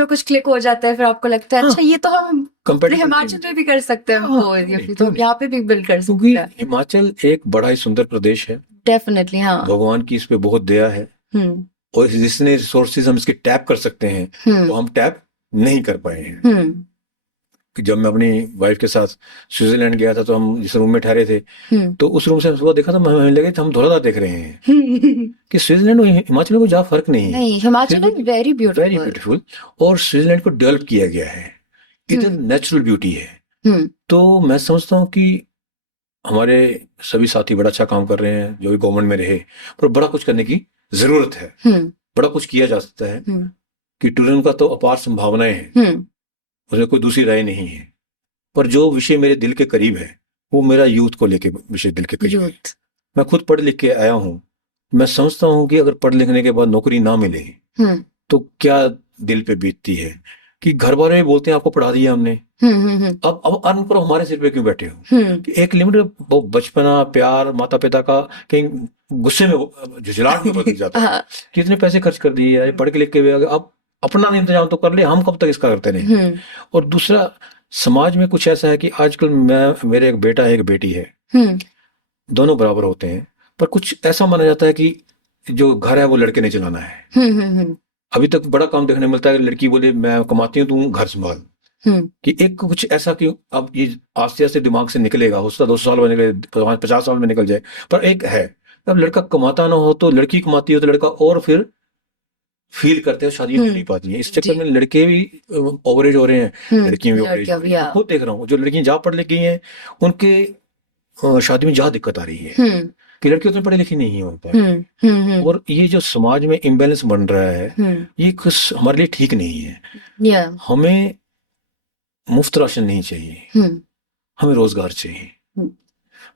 कुछ क्लिक हो जाता है, फिर आपको लगता है अच्छा ये तो हम अपने हिमाचल में भी कर सकते हैं, तो हम यहाँ पे भी बिल्ड कर सकते हैं। हिमाचल एक बड़ा ही सुंदर प्रदेश है, डेफिनेटली। हाँ, भगवान की इस पे बहुत दया है, और जितने रिसोर्सेज हम इसके टैप कर सकते हैं वो हम टैप नहीं कर पाए हैं। कि जब मैं अपनी वाइफ के साथ स्विट्जरलैंड गया था, तो हम जिस रूम में ठहरे थे, तो उस रूम से हम सुबह देखा था, हमें लगे हम धुआंधार देख रहे हैं कि स्विट्जरलैंड और हिमाचल में कोई ज्यादा फर्क नहीं है। नहीं, हिमाचल इज वेरी ब्यूटीफुल, और स्विट्जरलैंड को डेवलप किया गया है, इधर नेचुरल ब्यूटी है। तो मैं समझता हूँ कि हमारे सभी साथी बड़ा अच्छा काम कर रहे हैं, जो भी गवर्नमेंट में रहे, पर बड़ा कुछ करने की जरूरत है, बड़ा कुछ किया जा सकता है, कि टूरिज्म का तो अपार संभावनाएं हैं, उसमें कोई दूसरी राय नहीं है। पर जो विषय मेरे दिल के करीब है, वो मेरा यूथ को लेके विषय दिल के करीब है। मैं खुद पढ़ लिख के आया हूँ, मैं समझता हूँ कि अगर पढ़ लिखने के बाद नौकरी ना मिले तो क्या दिल पे बीतती है, कि घर वाले भी बोलते हैं आपको पढ़ा दिया हमने, अब अर्न करो, हमारे सिर पे क्यों बैठे हो। कि एक लिमिट, बचपना, प्यार, माता पिता का कहीं गुस्से में, झुझलाहट में बदल जाता है कि इतने पैसे खर्च कर दिए, पढ़ के लिख के, अब अपना इंतजाम तो कर ले, हम कब तक इसका करते रहे। और दूसरा, समाज में कुछ ऐसा है कि आजकल मेरे एक बेटा है, एक बेटी है, दोनों बराबर होते हैं, पर कुछ ऐसा माना जाता है कि जो घर है वो लड़के ने चलाना है। अभी तक बड़ा काम देखने मिलता है कि लड़की बोले मैं कमाती हूँ, तू घर संभाल। कि एक कुछ ऐसा कि अब ये आस्ते आस्ते दिमाग से निकलेगा, हो सकता 200 साल में निकले, 50 साल में निकल जाए, पर एक है, अब लड़का कमाता ना हो तो लड़की कमाती हो तो लड़का और फिर फील करते हैं, शादी नहीं पाती है। इस चक्कर में लड़के भी ओवरेज हो रहे हैं, लड़कियां भी ओवरेज हो रही हैं। खुद देख रहा हूँ, जो लड़कियां जहाँ पढ़ लिख गई हैं उनके शादी में जहाँ दिक्कत आ रही है कि लड़की उतनी पढ़ी लिखी नहीं होता है। और ये जो समाज में इम्बैलेंस बन रहा है, ये कुछ हमारे लिए ठीक नहीं है। हमें मुफ्त राशन नहीं चाहिए, हमें रोजगार चाहिए।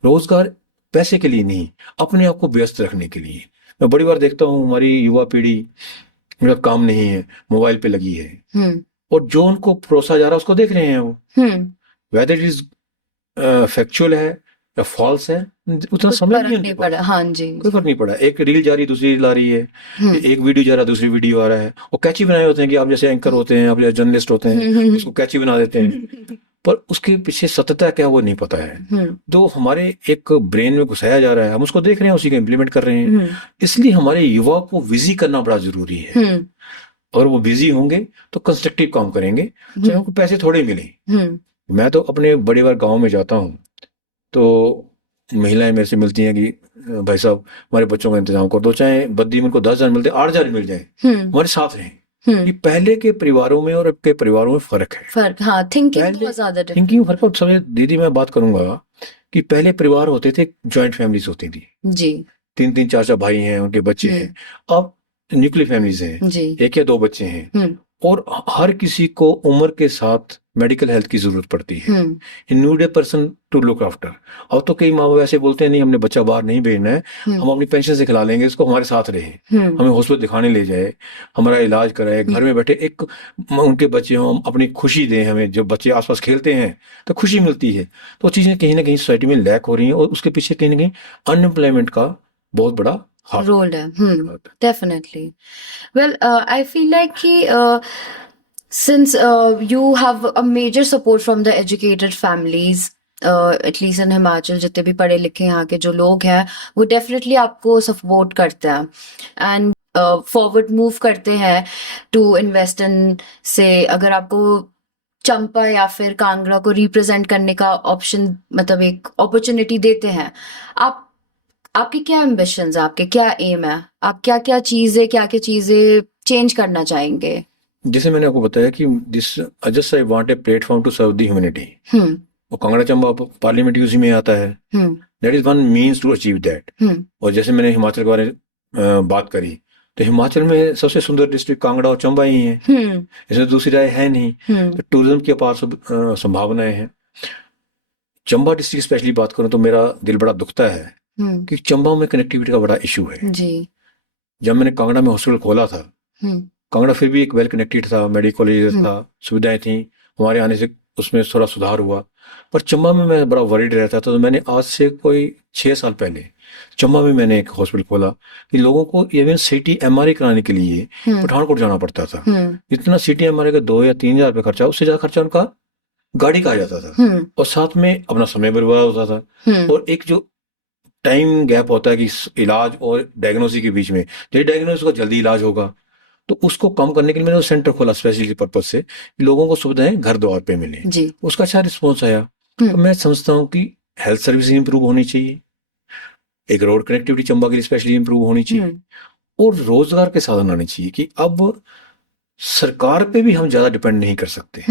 रोजगार पैसे के लिए नहीं, अपने आप को व्यस्त रखने के लिए। मैं बड़ी बार देखता हूँ हमारी युवा पीढ़ी, उनका काम नहीं है, मोबाइल पे लगी है, और जो उनको परोसा जा रहा है उसको देख रहे हैं वो, वेदर इट इज फैक्चुअल है या फॉल्स है, उतना समझ नहीं पड़ा। हाँ जी, कोई फर्क नहीं पड़ा। एक रील जा रही, दूसरी रील आ रही है, एक वीडियो जा रहा है, दूसरी वीडियो आ रहा है, और कैची बनाए होते हैं कि आप जैसे एंकर होते हैं, आप जैसे जर्नलिस्ट होते हैं, उसको कैची बना देते हैं, पर उसके पीछे सत्यता क्या वो नहीं पता है। जो हमारे एक ब्रेन में घुसाया जा रहा है, हम उसको देख रहे हैं, उसी को इम्प्लीमेंट कर रहे हैं। इसलिए हमारे युवा को बिजी करना बड़ा जरूरी है, और वो बिजी होंगे तो कंस्ट्रक्टिव काम करेंगे, चाहे उनको पैसे थोड़े मिले। मैं तो अपने बड़े बार गाँव में जाता हूँ, तो महिलाएं मेरे से मिलती हैं कि भाई साहब हमारे बच्चों का इंतजाम कर दो, चाहे बद्दी में उनको 10,000 मिलते, 8,000 मिल जाए, हमारे साथ रहें। कि पहले के परिवारों में और अब के परिवारों में फर्क है, हाँ, थिंकिंग बहुत ज्यादा, थिंकिंग फर्क है। समय दीदी मैं बात करूंगा कि पहले परिवार होते थे, ज्वाइंट फैमिलीज होती थी जी, 3-3 4-4 भाई हैं, उनके बच्चे हैं। अब न्यूक्लियर फैमिलीज हैं, एक या दो बच्चे हैं, और हर किसी को उम्र के साथ मेडिकल हेल्थ की जरूरत पड़ती है, need a person to look after. और तो कई माँ बाप ऐसे बोलते हैं नहीं, हमने बच्चा बाहर नहीं भेजना है, हम अपनी पेंशन से खिला लेंगे, इसको हमारे साथ रहे, हमें हॉस्पिटल दिखाने ले जाए, हमारा इलाज कराए, घर में बैठे एक उनके बच्चे हों, अपनी खुशी दें हमें। जब बच्चे आसपास खेलते हैं तो खुशी मिलती है। तो चीजें कहीं ना कहीं सोसाइटी में लैक हो रही हैं, और उसके पीछे कहीं ना कहीं अनएम्प्लॉयमेंट का बहुत बड़ा रोल है। डेफिनेटली। वेल, आई फील लाइक कि since you have a major support from the educated families, at least in Himachal, जितने भी पढ़े लिखे यहाँ के जो लोग हैं वो डेफिनेटली आपको सपोर्ट करते हैं एंड फॉरवर्ड मूव करते हैं टू इन्वेस्ट इन, से अगर आपको चंपा या फिर कांगड़ा को रिप्रेजेंट करने का ऑप्शन, मतलब एक अपॉर्चुनिटी देते हैं, आपके क्या एम्बिशंस है, आपके क्या एम है, आप क्या क्या चीजें चेंज करना चाहेंगे? जैसे मैंने आपको बताया कि just I want a platform to serve the humanity, और कांगड़ा चंबा पार्लियामेंट उसी में आता है, that is one means to achieve that. और जैसे मैंने हिमाचल के बारे में बात करी, तो हिमाचल में सबसे सुंदर डिस्ट्रिक्ट कांगड़ा और चंबा ही है, इसमें दूसरी राय है नहीं। तो टूरिज्म की अपार संभावनाएं हैं। चंबा डिस्ट्रिक्ट स्पेशली बात करूं तो मेरा दिल बड़ा दुखता है कि चंबा में कनेक्टिविटी का बड़ा इशू है जी। जब मैंने कांगड़ा में हॉस्पिटल खोला था, कांगड़ा फिर भी एक वेल कनेक्टेड था, मेडिकल कॉलेज था, सुविधाएं थी, हमारे आने से उसमें थोड़ा सुधार हुआ। पर चंबा में मैं बड़ा वरीड रहता था, तो मैंने आज से कोई 6 साल पहले चंबा में मैंने एक हॉस्पिटल खोला कि लोगों को इवन सिटी एमआरआई कराने के लिए पठानकोट जाना पड़ता था। जितना सिटी एमआरआई का 2 या 3 हजार रुपये खर्चा, उससे ज्यादा खर्चा उनका गाड़ी का आ जाता था, और साथ में अपना समय बर्बाद होता था। और एक जो टाइम गैप होता है कि इलाज और डायग्नोसिस के बीच में, जब डायग्नोसिस का जल्दी इलाज होगा, तो उसको कम करने के लिए मैंने वो सेंटर खोला स्पेशली पर्पज से, लोगों को सुविधाएं घर द्वार पे मिले। उसका अच्छा रिस्पॉन्स आया। तो मैं समझता हूँ कि हेल्थ सर्विस इंप्रूव होनी चाहिए, एक रोड कनेक्टिविटी चंबा के लिए स्पेशली इंप्रूव होनी चाहिए, और रोजगार के साधन आने चाहिए कि अब सरकार पे भी हम ज्यादा डिपेंड नहीं कर सकते।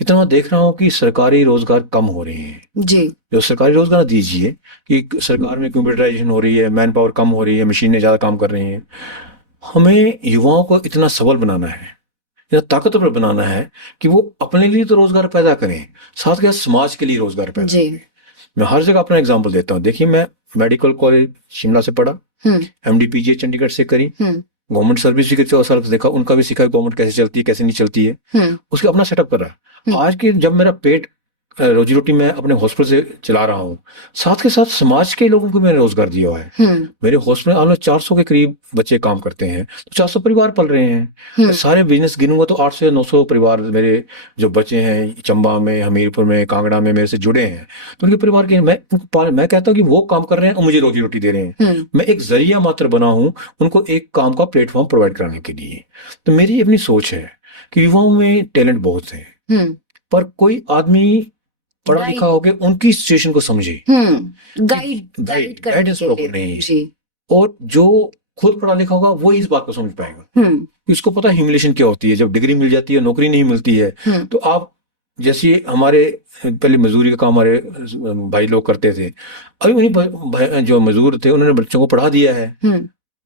इतना मैं देख रहा हूँ कि सरकारी रोजगार कम हो रहे हैं जी। जो सरकारी रोजगार दीजिए कि सरकार में कंप्यूटराइजेशन हो रही है, मैन पावर कम हो रही है, मशीनें ज्यादा काम कर रही हैं। हमें युवाओं को इतना सबल बनाना है, इतना ताकतवर बनाना है कि वो अपने लिए तो रोजगार पैदा करें, साथ के साथ समाज के लिए रोजगार पैदा करें। मैं हर जगह अपना एग्जाम्पल देता हूँ। देखिए, मैं मेडिकल कॉलेज शिमला से पढ़ा, MD-PG चंडीगढ़ से करी, गवर्नमेंट सर्विस भी करते साल देखा, उनका भी सीखा गवर्नमेंट कैसे चलती है कैसे नहीं चलती है, उसके अपना सेटअप कर रहा। आज के जब मेरा पेट रोजी रोटी मैं अपने हॉस्पिटल से चला रहा हूँ, साथ के साथ समाज के लोगों को मैंने रोजगार दिया है। मेरे हॉस्पिटल में 400 के करीब बच्चे काम करते हैं, तो 400 परिवार पल रहे हैं। सारे बिजनेस गिनूंगा तो 800 या 900 परिवार मेरे जो बच्चे हैं चंबा में, हमीरपुर में, कांगड़ा में मेरे से जुड़े हैं। तो उनके परिवार के मैं कहता हूँ कि वो काम कर रहे हैं और मुझे रोजी रोटी दे रहे हैं। मैं एक जरिया मात्र बना हूँ उनको एक काम का प्लेटफॉर्म प्रोवाइड कराने के लिए। तो मेरी अपनी सोच है कि युवाओं में टैलेंट बहुत है, पर कोई आदमी पढ़ा लिखा हो गया उनकी सिचुएशन को समझे, गाइडेंस प्रॉपर नहीं है। और जो खुद पढ़ा लिखा होगा वो इस बात को समझ पाएगा, इसको पता ह्यूमिलेशन क्या होती है। जब डिग्री मिल जाती है, नौकरी नहीं मिलती है, तो आप जैसे हमारे पहले मजदूरी का काम हमारे भाई लोग करते थे, अभी वही जो मजदूर थे उन्होंने बच्चों को पढ़ा दिया है,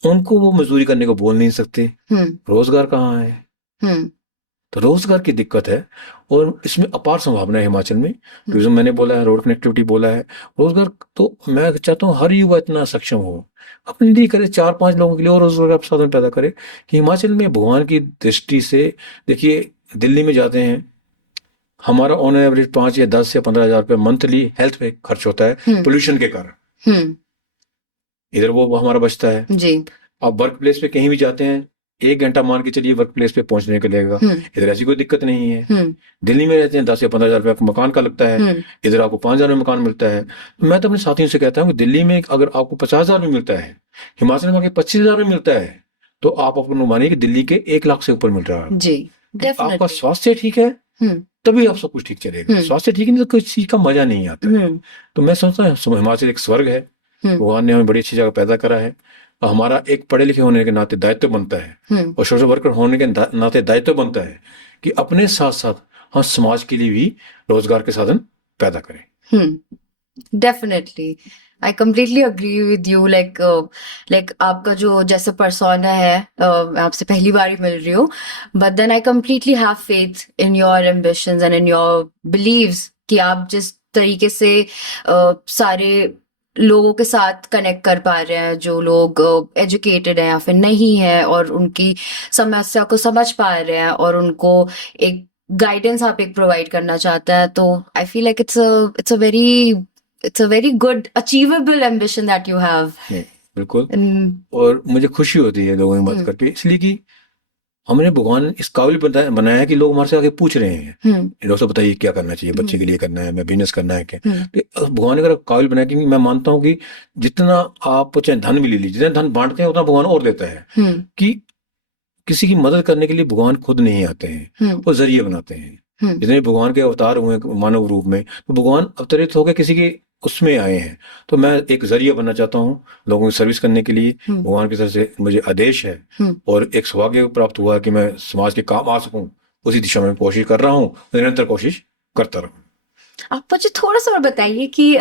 उनको वो मजदूरी करने को बोल नहीं सकते, रोजगार कहाँ है? तो रोजगार की दिक्कत है, और इसमें अपार संभावना है हिमाचल में। टूरिज्म मैंने बोला है, रोड कनेक्टिविटी बोला है, रोजगार तो मैं चाहता हूँ हर युवा इतना सक्षम हो, अपने लिए करे, 4-5 लोगों के लिए और रोजगार साधन पैदा करे। कि हिमाचल में भगवान की दृष्टि से देखिए, दिल्ली में जाते हैं, हमारा ऑन एवरेज 5 या 10 या 15 हजार रुपये मंथली हेल्थ पे खर्च होता है पोल्यूशन के कारण। इधर वो हमारा बचता है जी। आप वर्क प्लेस पे कहीं भी जाते हैं, 1 घंटा मान के चलिए वर्क प्लेस पे पहुंचने के लगेगा। इधर ऐसी कोई दिक्कत नहीं है। दिल्ली में रहते हैं 10 या 15 हजार रुपये मकान का लगता है, इधर आपको 5 हजार में मकान मिलता है। मैं तो अपने साथियों से कहता हूँ कि दिल्ली में अगर आपको 50 हजार में मिलता है, हिमाचल में 25 हजार में मिलता है, तो आप अपने मानिए कि दिल्ली के 1 लाख से ऊपर मिल रहा है जी। आपका स्वास्थ्य ठीक है तभी आप सब कुछ ठीक चलेगा, स्वास्थ्य ठीक नहीं तो कोई चीज का मजा नहीं आता है। तो मैं सोचता हूँ हिमाचल एक स्वर्ग है, भगवान ने हमें बड़ी अच्छी जगह पैदा करा है। हमारा एक पढ़े लिखे होने के नाते दायित्व बनता है, और सोशल वर्कर होने के नाते दायित्व बनता है कि अपने साथ साथ हम समाज के लिए भी रोजगार के साधन पैदा करें। Definitely I completely agree with you. Like आपका जो जैसे पर्सोना है, मैं आपसे पहली बार ही मिल रही हूँ, but then I completely have faith in your ambitions and in your believes कि आप जिस तरीके से सारे लोगों के साथ कनेक्ट कर पा रहे हैं, जो लोग एजुकेटेड है या फिर नहीं है, और उनकी समस्या को समझ पा रहे हैं, और उनको एक गाइडेंस आप एक प्रोवाइड करना चाहता है। तो आई feel like it's a very good achievable ambition that you have. बिल्कुल। और मुझे खुशी होती है लोगों की बात करके, इसलिए कि हमने भगवान इस काबिल बनाया है कि लोग हमारे से आगे पूछ रहे हैं, डॉक्टर बताइए क्या करना चाहिए, बच्चे के लिए करना है, मैं बिजनेस करना है क्या। तो भगवान ने अगर काबिल बनाया, कि मैं मानता हूँ कि जितना आप चाहे धन भी ले लीजिए, जितना धन बांटते हैं उतना भगवान और देता है। कि किसी की मदद करने के लिए भगवान खुद नहीं आते हैं, वो जरिए बनाते हैं। जितने भगवान के अवतार हुए मानव रूप में, तो भगवान अवतरित होकर किसी के उसमें आए हैं। तो मैं एक जरिया बनना चाहता हूँ लोगों की सर्विस करने के लिए। भगवान की तरफ से मुझे आदेश है, और एक सौभाग्य प्राप्त हुआ कि मैं समाज के काम आ सकूं, उसी दिशा में कोशिश कर रहा हूँ, निरंतर कोशिश करता रहूं। आप मुझे थोड़ा सा और बताइए कि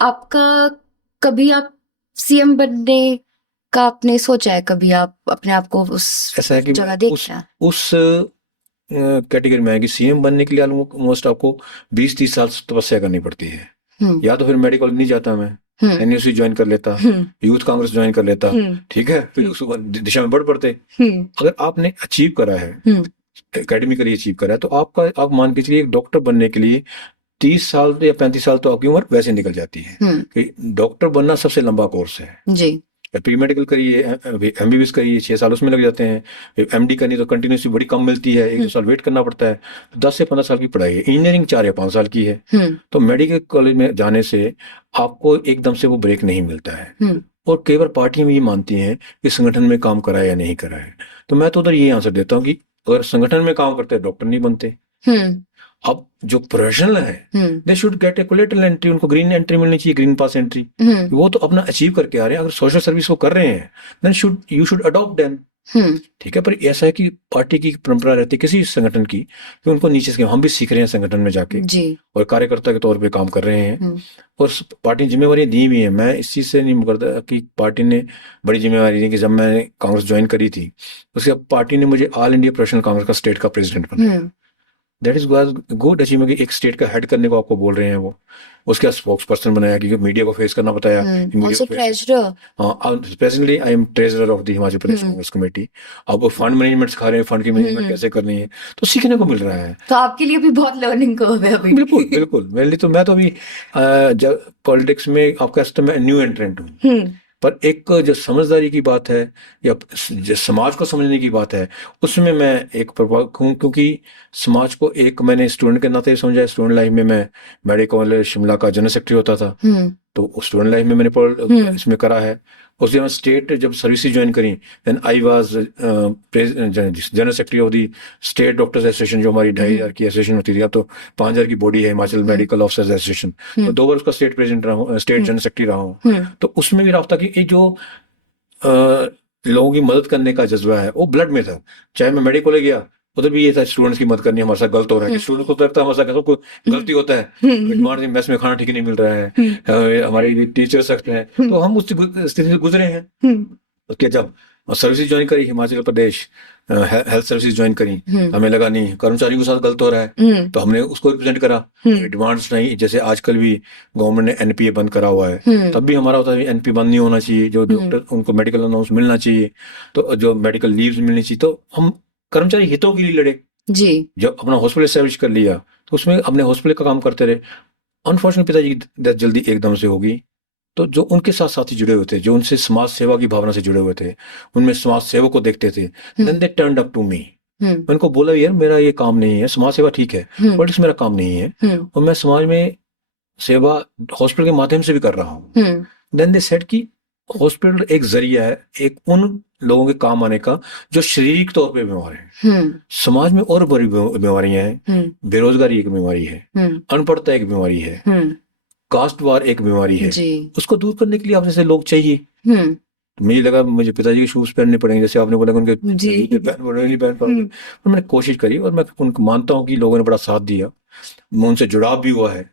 आपका कभी आप सीएम बनने का आपने सोचा है? कभी आप अपने आप को उस ऐसा है कि जगह देखते हैं? उस कैटेगरी में है कि सीएम बनने के लिए ऑलमोस्ट आपको 20-30 साल तपस्या करनी पड़ती है। या तो फिर मेडिकल नहीं जाता, मैं एनयूसी ज्वाइन कर लेता, यूथ कांग्रेस ज्वाइन कर लेता, ठीक है, फिर उस दिशा में बढ़ पड़ते। अगर आपने अचीव करा है, एकेडमिकली अचीव करा है, तो आप मान के चलिए एक डॉक्टर बनने के लिए 30 साल या 35 साल तो आपकी उम्र वैसे निकल जाती है कि डॉक्टर बनना सबसे लंबा कोर्स है जी। प्री मेडिकल करिए, एमबीबीएस करिए, 6 साल उसमें लग जाते हैं। एमडी करनी तो कंटिन्यूसली बड़ी कम मिलती है, 1-2 साल वेट करना पड़ता है। तो 10 से 15 साल की पढ़ाई है। इंजीनियरिंग 4 या 5 साल की है। तो मेडिकल कॉलेज में जाने से आपको एकदम से वो ब्रेक नहीं मिलता है। और कई बार पार्टियां भी ये मानती हैं कि संगठन में काम करा है या नहीं करा है। तो मैं तो उधर ये आंसर देता हूँ कि अगर संगठन में काम करते हैं डॉक्टर नहीं बनते। अब जो प्रोफेशनल है they should get A collateral entry, उनको ग्रीन एंट्री मिलनी चाहिए, ग्रीन पास एंट्री। वो तो अपना अचीव करके आ रहे हैं। अगर सोशल सर्विस वो कर रहे हैं then you should adopt them. ठीक है, पर ऐसा है कि पार्टी की परंपरा रहती है किसी संगठन की कि उनको नीचे से हम भी सीख रहे हैं संगठन में जाके जी। और कार्यकर्ता के तौर पे काम कर रहे हैं और पार्टी जिम्मेवारी दी हुई है। मैं इस चीज से नहीं मुकरता कि पार्टी ने बड़ी जिम्मेवारी दी कि जब मैंने कांग्रेस ज्वाइन करी थी उसके बाद पार्टी ने मुझे ऑल इंडिया प्रोफेशनल कांग्रेस का स्टेट का प्रेसिडेंट बनाया। दैट इज गुड अचीवमेंट कि एक स्टेट का हेड करने को आपको बोल रहे हैं वो। उसके बाद स्पोक्स पर्सन बनाया क्योंकि मीडिया को फेस करना बताया। Presently I am treasurer of the Himachal Pradesh Congress committee. अब वो फंड मैनेजमेंट सिखा रहे हैं, फंड की मैनेजमेंट कैसे करनी है, तो सीखने को मिल रहा है। तो आपके लिए भी बहुत लर्निंग कर्व है अभी। बिल्कुल बिल्कुल, मेरे लिए तो मैं तो अभी पॉलिटिक्स में आपका मैं न्यू एंट्रेंट हूँ। पर एक जो समझदारी की बात है या जो समाज को समझने की बात है उसमें मैं एक प्रभाव हूँ, क्योंकि समाज को एक मैंने स्टूडेंट के नाते समझा। स्टूडेंट लाइफ में मैं मेडिकल कॉलेज शिमला का जनरल सेक्रेटरी होता था, तो स्टूडेंट लाइफ में मैंने इसमें करा है। उसके बाद स्टेट जब सर्विसेज ज्वाइन करी then I was general secretary of the state doctors association, जो हमारी 2500 की एसोसिएशन होती थी। अब तो 5000 की बॉडी है हिमाचल मेडिकल ऑफिसर्स एसोसिएशन। तो 2 बार उसका स्टेट प्रेसिडेंट रहा हूँ, स्टेट जनरल सेक्रेटरी रहा हूँ। तो उसमें भी रास्ता कि ये जो लोगों की मदद करने का जज्बा है वो ब्लड में था। चाहे मैं मेडिकल कॉलेज गया उधर भी ये था स्टूडेंट्स की मदद करनी, हमारे साथ गलत हो रहा है। स्टूडेंट को लगता है हमारे साथ सबको गलती होता है, मेस में खाना ठीक नहीं मिल रहा है, हमारे टीचर सख्त हैं, तो हम उस स्थिति से गुजरे हैं। उसके जब सर्विसेज ज्वाइन करी Himachal Pradesh health services join करी, हमें लगा नहीं कर्मचारियों के साथ गलत हो रहा है, तो हमने उसको रिप्रेजेंट करा। डिमांड्स नहीं, जैसे आजकल भी गवर्नमेंट ने एनपीए बंद करा हुआ है, तब भी हमारा होता है एनपीए बंद नहीं होना चाहिए, जो डॉक्टर उनको मेडिकल अलाउंस मिलना चाहिए, तो जो मेडिकल लीव्स मिलनी चाहिए। तो हम कर्मचारी हितों के लिए लड़े जी। जब अपना हॉस्पिटल एस्टैब्लिश कर लिया तो उसमें अपने हॉस्पिटल का काम करते रहे। अनफॉर्चुनेट पिताजी की डेथ जल्दी एकदम से होगी, तो जो उनके साथ साथी जुड़े हुए थे, जो उनसे समाज सेवा की भावना से जुड़े हुए थे, उनमें समाज सेवा को देखते थे, then they turned up to me. मैं उनको बोला यार मेरा ये काम नहीं है, समाज सेवा ठीक है, पॉलिटिक्स मेरा काम नहीं है, और मैं समाज में सेवा हॉस्पिटल के माध्यम से भी कर रहा हूँ। देन दे सेड कि हॉस्पिटल एक जरिया है एक उन लोगों के काम आने का जो शारीरिक तौर पे बीमार हैं। समाज में और बड़ी बीमारियां हैं, बेरोजगारी एक बीमारी है, अनपढ़ता एक बीमारी है, कास्ट वार एक बीमारी है, उसको दूर करने के लिए आप जैसे लोग चाहिए। मुझे लगा मुझे पिताजी के शूज पहनने पड़ेंगे, जैसे आपने बोला उनके पहन पाऊंगे। और मैंने कोशिश करी और मैं उनको मानता हूँ कि लोगों ने बड़ा साथ दिया, मैं उनसे जुड़ाव भी हुआ है,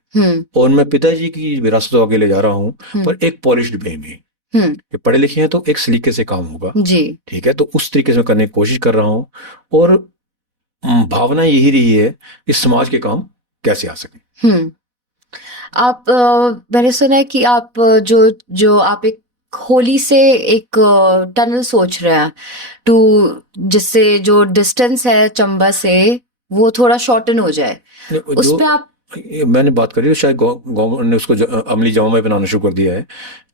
और मैं पिताजी की विरासत आगे ले जा रहा हूँ, पर एक पॉलिश्ड वे में। ये पढ़े लिखे हैं तो एक सलीके से काम होगा जी, ठीक है, तो उस तरीके से करने की कोशिश कर रहा हूँ। और भावना यही रही है कि समाज के काम कैसे आ सके। आप मैंने सुना है कि आप जो आप एक होली से एक टनल सोच रहे हैं टू, जिससे जो डिस्टेंस है चंबा से वो थोड़ा शॉर्टन हो जाए, उस पे आप मैंने बात करी, शायद गवर्नमेंट ने उसको अमली जमा में बनाना शुरू कर दिया है,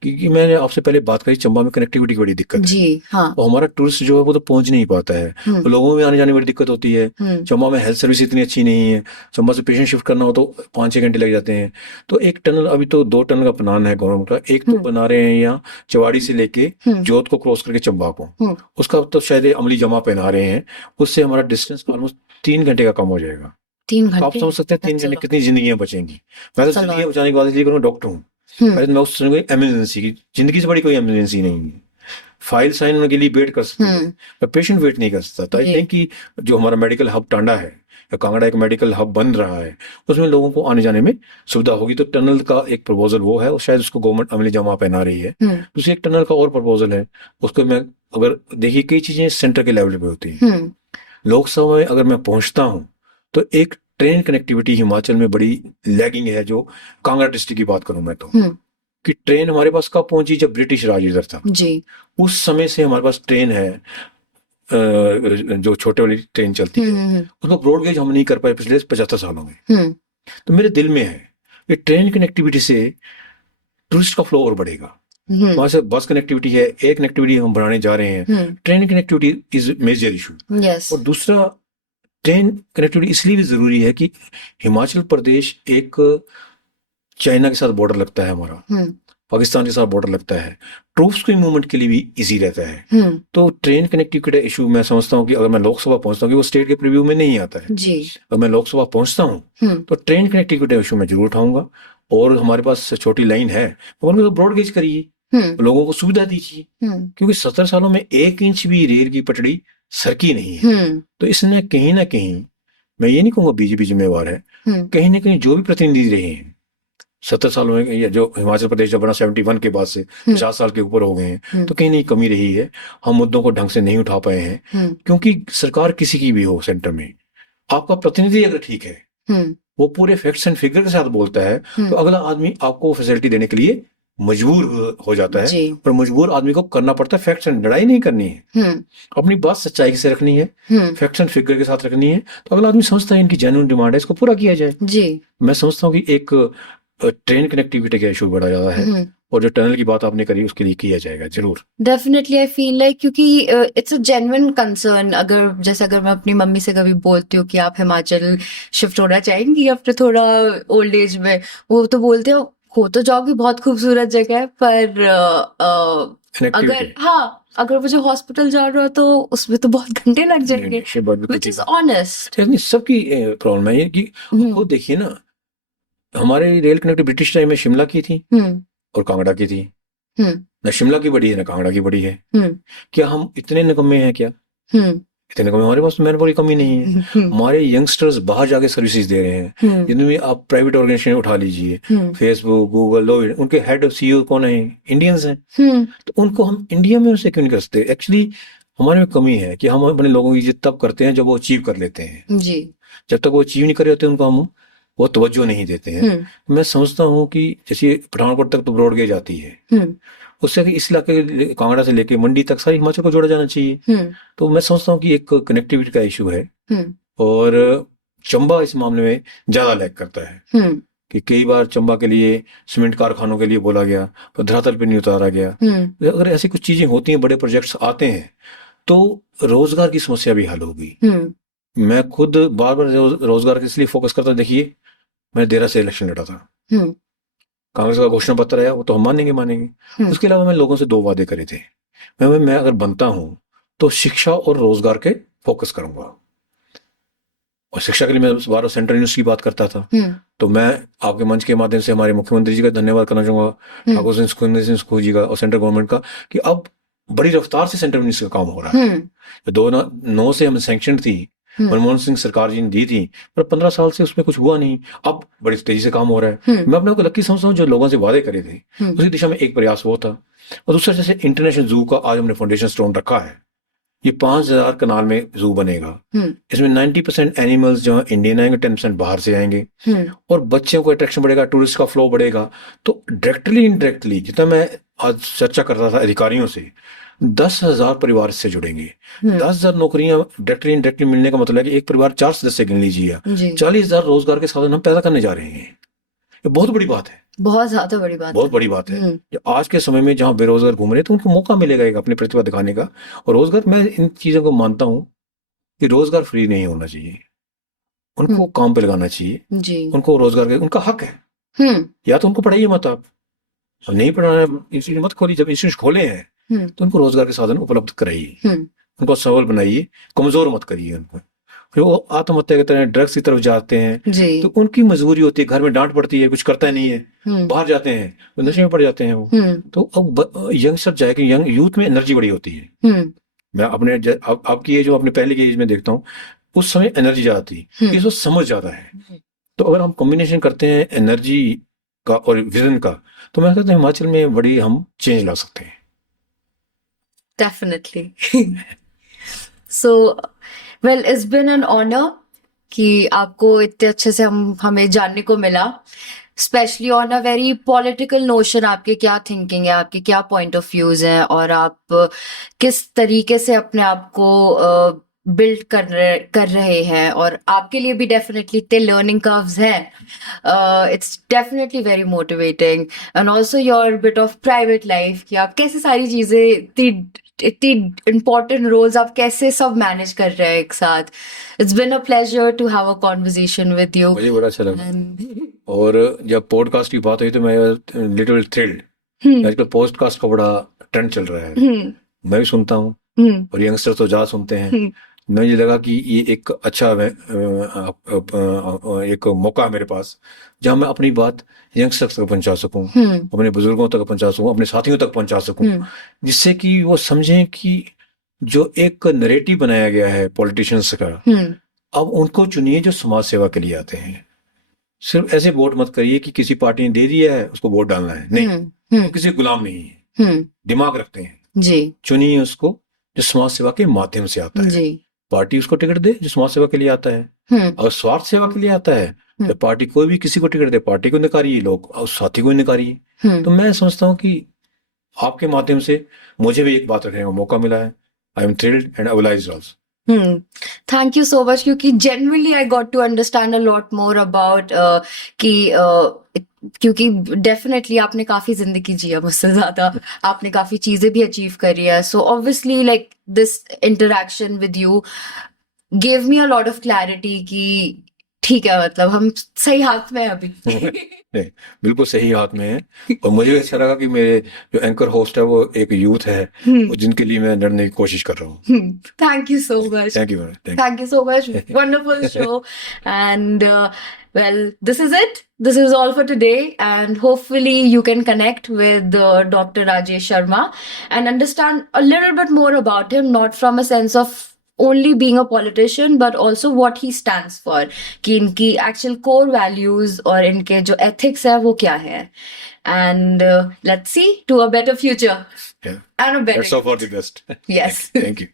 क्योंकि मैंने आपसे पहले बात करी चंबा में कनेक्टिविटी की बड़ी दिक्कत है जी, हाँ। और हमारा टूरिस्ट जो है वो तो पहुंच नहीं पाता है, तो लोगों में आने जाने में बड़ी दिक्कत होती है। चंबा में हेल्थ सर्विस इतनी अच्छी नहीं है, चंबा से पेशेंट शिफ्ट करना हो तो 5-6 घंटे लग जाते हैं। तो एक टनल, अभी तो 2 टनल का प्लान है गवर्नमेंट का, एक तो बना रहे हैं यहाँ चवाड़ी से लेके जोत को क्रॉस करके चंबा को, उसका तो शायद अमली जमा पहना रहे हैं, उससे हमारा डिस्टेंस ऑलमोस्ट 3 घंटे का कम हो जाएगा। 3 घंटे आप समझ सकते हैं 3 घंटे कितनी जिंदगियां बचेंगी। मैं तो जिंदगियां बचाने की बात इसलिए करूँगा, डॉक्टर हूँ, मैं उस इमरजेंसी की जिंदगी से बड़ी कोई इमरजेंसी नहीं है। फाइल साइन होने के लिए वेट कर सकते हैं, पर पेशेंट वेट नहीं कर सकता। तो आई थिंक कि जो हमारा मेडिकल हब टांडा है या कांगड़ा एक मेडिकल हब बन रहा है, उसमें लोगों को आने जाने में सुविधा होगी। तो टनल का एक प्रपोजल वो है, और शायद उसको गवर्नमेंट अमली जमा पहना रही है। दूसरी एक टनल का और प्रपोजल है, उसको मैं अगर देखिए कई चीजें सेंटर के लेवल पे होती है। लोकसभा में अगर मैं पहुंचता हूँ तो एक ट्रेन कनेक्टिविटी हिमाचल में बड़ी लैगिंग है। जो कांगड़ा डिस्ट्रिक्ट की बात करूं मैं तो, कि ट्रेन हमारे पास कब पहुंची, जब ब्रिटिश राज इधर था जी, उस समय से हमारे पास ट्रेन है, जो छोटे वाली ट्रेन चलती है, उसको ब्रॉडगेज हम नहीं कर पाए पिछले 75 सालों में। तो मेरे दिल में है कि ट्रेन कनेक्टिविटी से टूरिस्ट का फ्लो और बढ़ेगा। वहां से बस कनेक्टिविटी है, एक कनेक्टिविटी हम बढ़ाने जा रहे हैं, train connectivity is major issue. और दूसरा, ट्रेन कनेक्टिविटी इसलिए भी जरूरी है कि हिमाचल प्रदेश एक चाइना के साथ बॉर्डर लगता है हमारा, पाकिस्तान के साथ बॉर्डर लगता है, ट्रूप्स के मूवमेंट के लिए भी इजी रहता है। तो ट्रेन कनेक्टिविटी का इशू मैं समझता हूँ कि अगर मैं लोकसभा पहुंचता हूँ, कि वो स्टेट के प्रीव्यू में नहीं आता है जी। अगर मैं लोकसभा पहुंचता हूँ तो ट्रेन कनेक्टिविटी इशू मैं जरूर उठाऊंगा। और हमारे पास छोटी लाइन है, तो ब्रॉडगेज करिए, लोगों को सुविधा दीजिए, क्योंकि 70 सालों में 1 इंच भी रेल की पटड़ी सरकी नहीं है। तो इसने कहीं ना कहीं, मैं ये नहीं कहूंगा बीजेपी जिम्मेवार है, कहीं ना कहीं जो भी प्रतिनिधि रहे हैं 70 सालों में, या जो हिमाचल प्रदेश जब बना 71 के बाद से 50 साल के ऊपर हो गए हैं, तो कहीं नहीं कमी रही है। हम मुद्दों को ढंग से नहीं उठा पाए हैं, क्योंकि सरकार किसी की भी हो सेंटर में, आपका प्रतिनिधि अगर ठीक है, वो पूरे फैक्ट्स एंड फिगर के साथ बोलता है, तो अगला आदमी आपको फैसिलिटी देने के लिए मजबूर हो जाता है। और मजबूर आदमी को करना पड़ता है, फैक्ट्स एंड लड़ाई नहीं करनी है, अपनी बात सच्चाई से रखनी है, फैक्ट्स एंड फिगर के साथ रखनी है। तो अगला आदमी समझता है इनकी जेन्युइन डिमांड है, इसको पूरा किया जाए जी। मैं समझता हूँ कि एक ट्रेन कनेक्टिविटी का इशू बड़ा ज्यादा है, और जो टनल की बात आपने करी उसके लिए किया जाएगा जरूर। डेफिनेटली आई फील लाइक, क्योंकि इट्स अ जेन्युइन कंसर्न। अगर मैं अपनी मम्मी से कभी बोलती हूँ कि आप हिमाचल शिफ्ट होना चाहेंगी अपने थोड़ा ओल्ड एज में, वो तो बोलते हो तो जाओगी, बहुत खूबसूरत जगह है, पर अगर मुझे हॉस्पिटल जा रहा हो तो उसमें तो बहुत घंटे लग जाएंगे, व्हिच इज ऑनेस्ट। सबकी प्रॉब्लम है ये कि वो देखिए ना, हमारे रेल कनेक्टिविटी ब्रिटिश टाइम में शिमला की थी और कांगड़ा की थी, ना शिमला की बड़ी है ना कांगड़ा की बड़ी है। क्या हम इतने निकम्मे हैं क्या? इतने निकम्मे हमारे पास मैन पावर की कमी नहीं है। हमारे यंगस्टर्स बाहर जाके सर्विसेज दे रहे हैं, जिनमें आप प्राइवेट ऑर्गेनाइजेशन उठा लीजिए, फेसबुक, गूगल, उनके हेड सीईओ कौन है? इंडियंस हैं। तो उनको हम इंडिया में उनसे क्यों नहीं कर सकते? एक्चुअली हमारे में कमी है कि हम अपने लोगों की इज्जत तब करते हैं जब वो अचीव कर लेते हैं जी। जब तक वो अचीव नहीं कर रहे होते उनको हम वो तवज्जो नहीं देते हैं। मैं समझता हूँ कि जैसे पठानकोट तक तो ब्रॉडगेज आती है, उससे इस इलाके कांगड़ा से लेके मंडी तक सारी हिमाचल को जोड़ा जाना चाहिए। तो मैं समझता हूँ कि एक कनेक्टिविटी का इशू है, और चंबा इस मामले में ज्यादा लैग करता है कि कई बार चंबा के लिए सीमेंट कारखानों के लिए बोला गया, पर धरातल पे नहीं उतारा गया। अगर ऐसी कुछ चीजें होती हैं, बड़े प्रोजेक्ट्स आते हैं, तो रोजगार की समस्या भी हल होगी। मैं खुद बार बार रोजगार के इसलिए फोकस करता, देखिए मैं देरा से इलेक्शन लड़ा था, कांग्रेस का घोषणा पत्र आया, वो तो हम मानेंगे। उसके अलावा मैं लोगों से 2 वादे करे थे। मैं अगर बनता हूं तो शिक्षा और रोजगार के फोकस करूंगा, और शिक्षा के लिए मैं बार सेंट्रल यूनिवर्सिटी की बात करता था। तो मैं आपके मंच के माध्यम से हमारे मुख्यमंत्री जी का धन्यवाद करना चाहूंगा, ठाकुर सिंह सुखविंदर जी का और सेंट्रल गवर्नमेंट का, कि अब बड़ी रफ्तार से सेंट्रल यूनिवर्सिटी का काम हो रहा है। 2009 से हम सैंक्शन थी, मनमोहन सिंह सरकार जी ने दी थी, पर 15 साल से उसमें कुछ हुआ नहीं। अब बड़ी तेजी से काम हो रहा है। मैं अपने को लकी समझता हूँ, जो लोगों से वादे करे थे उसी दिशा में एक प्रयास वो था। और दूसरा, जैसे इंटरनेशनल जू का आज हमने फाउंडेशन स्टोन रखा है, ये 5000 कनाल में जू बनेगा। इसमें 90% एनिमल्स जो इंडियन आएंगे, 10% बाहर से आएंगे, और बच्चों को अट्रैक्शन बढ़ेगा, टूरिस्ट का फ्लो बढ़ेगा। तो डायरेक्टली इनडायरेक्टली, जितना मैं आज चर्चा कर रहा था अधिकारियों से, 10,000 परिवार इससे जुड़ेंगे। 10,000 नौकरियां डायरेक्टली इनडायरेक्टली मिलने का मतलब है कि एक परिवार 4 सदस्य गिन लीजिए, 40,000 रोजगार के साधन हम पैदा करने जा रहे हैं। ये बहुत बड़ी बात है, बहुत ज्यादा बड़ी बात, बहुत बड़ी बात है। आज के समय में जहां बेरोजगार घूम रहे हैं, तो उनको मौका मिलेगा एक अपनी प्रतिभा दिखाने का। और रोजगार, मैं इन चीजों को मानता हूं कि रोजगार फ्री नहीं होना चाहिए, उनको काम पे लगाना चाहिए जी। उनको रोजगार के उनका हक है। या तो उनको पढ़ाइए मत, आप नहीं पढ़ाना, इंस्टीट्यूट मत खोलिए। जब इंस्टीट्यूट खोले हैं तो उनको रोजगार के साधन उपलब्ध कराइए, उनको सबल बनाइए, कमजोर मत करिए उनको। फिर वो आत्महत्या की तरह ड्रग्स की तरफ जाते हैं जी। तो उनकी मजबूरी होती है, घर में डांट पड़ती है, कुछ करता नहीं है, बाहर जाते हैं, वो नशे में पड़ जाते हैं वो। तो अब यंगस्टर जाएगी, यंग यूथ में एनर्जी बड़ी होती है। मैं अपने आपकी एज, अपने पहले की एज में देखता हूँ, उस समय एनर्जी ज्यादा थी, इस वक्त समझ ज्यादा है। तो अगर हम कॉम्बिनेशन करते हैं एनर्जी का और विजन का, तो मैं कहता हूँ हिमाचल में बड़ी हम चेंज ला सकते हैं। Definitely. So well, it's been an honour कि आपको इतने अच्छे से हमें जानने को मिला, specially on a very political notion. आपके क्या थिंकिंग है, आपके क्या पॉइंट ऑफ व्यूज हैं, और आप किस तरीके से अपने आप को बिल्ड कर रहे हैं, और आपके लिए भी डेफिनेटली इतने लर्निंग कर्व्स हैं. It's definitely very motivating. And also your bit of private life, कि आप कैसे सारी चीजें, इतनी इम्पोर्टेंट रोल्स आप कैसे सब मैनेज कर रहे हैं एक साथ. It's been a pleasure to have a conversation with you. मुझे बड़ा अच्छा लगा. और जब पॉडकास्ट की बात हुई तो मैं लिटिल थ्रिल्ड. आजकल पॉडकास्ट का बड़ा ट्रेंड चल रहा है, मैं भी सुनता हूँ और यंगस्टर तो ज्यादा सुनते हैं. मुझे लगा कि ये एक अच्छा एक मौका है मेरे पास, जहाँ मैं अपनी बात यंगस्टर्स तक पहुंचा सकूं, अपने बुजुर्गों तक पहुंचा सकूं, अपने साथियों तक पहुंचा सकूं, जिससे कि वो समझें कि जो एक नरेटिव बनाया गया है पॉलिटिशियंस का, अब उनको चुनिए जो समाज सेवा के लिए आते हैं. सिर्फ ऐसे वोट मत करिए कि किसी पार्टी ने दे दिया है उसको वोट डालना है, नहीं. वो किसी गुलाम नहीं है, दिमाग रखते हैं जी. चुनिए उसको जो समाज सेवा के माध्यम से आता है जी. पार्टी उसको टिकट दे जो समाज सेवा के लिए आता है. और स्वार्थ सेवा के लिए आता है तो पार्टी कोई भी किसी को टिकट दे, पार्टी को निकारिए लोग, और साथी को निकारिए. तो मैं समझता हूँ कि आपके माध्यम से मुझे भी एक बात रखने का मौका मिला है. I am thrilled and obliged also. Thank you so much, क्योंकि genuinely I got to understand a lot more about क्योंकि डेफिनेटली आपने काफी जिंदगी जी है मुझसे ज्यादा, आपने काफी चीजें भी अचीव करी है. So obviously like this interaction with you give me a lot of clarity कि ठीक है, मतलब हम सही हाथ में हैं अभी. नहीं, बिल्कुल सही हाथ में है. और मुझे अच्छा लगा कि मेरे जो एंकर होस्ट है वो एक यूथ है, जिनके लिए मैं लड़ने की कोशिश कर रहा हूँ. Thank you so much. Thank you so much. Wonderful show. And well, this is it. This is all for today. And hopefully you can connect with Dr. Rajesh Sharma and understand a little bit more about him, not from a sense of only being a politician, but also what he stands for. कि इनकी actual core values और इनके जो ethics है वो क्या है. And let's see to a better future. Yeah. And a better. Let's hope for the best. Yes. Thank you.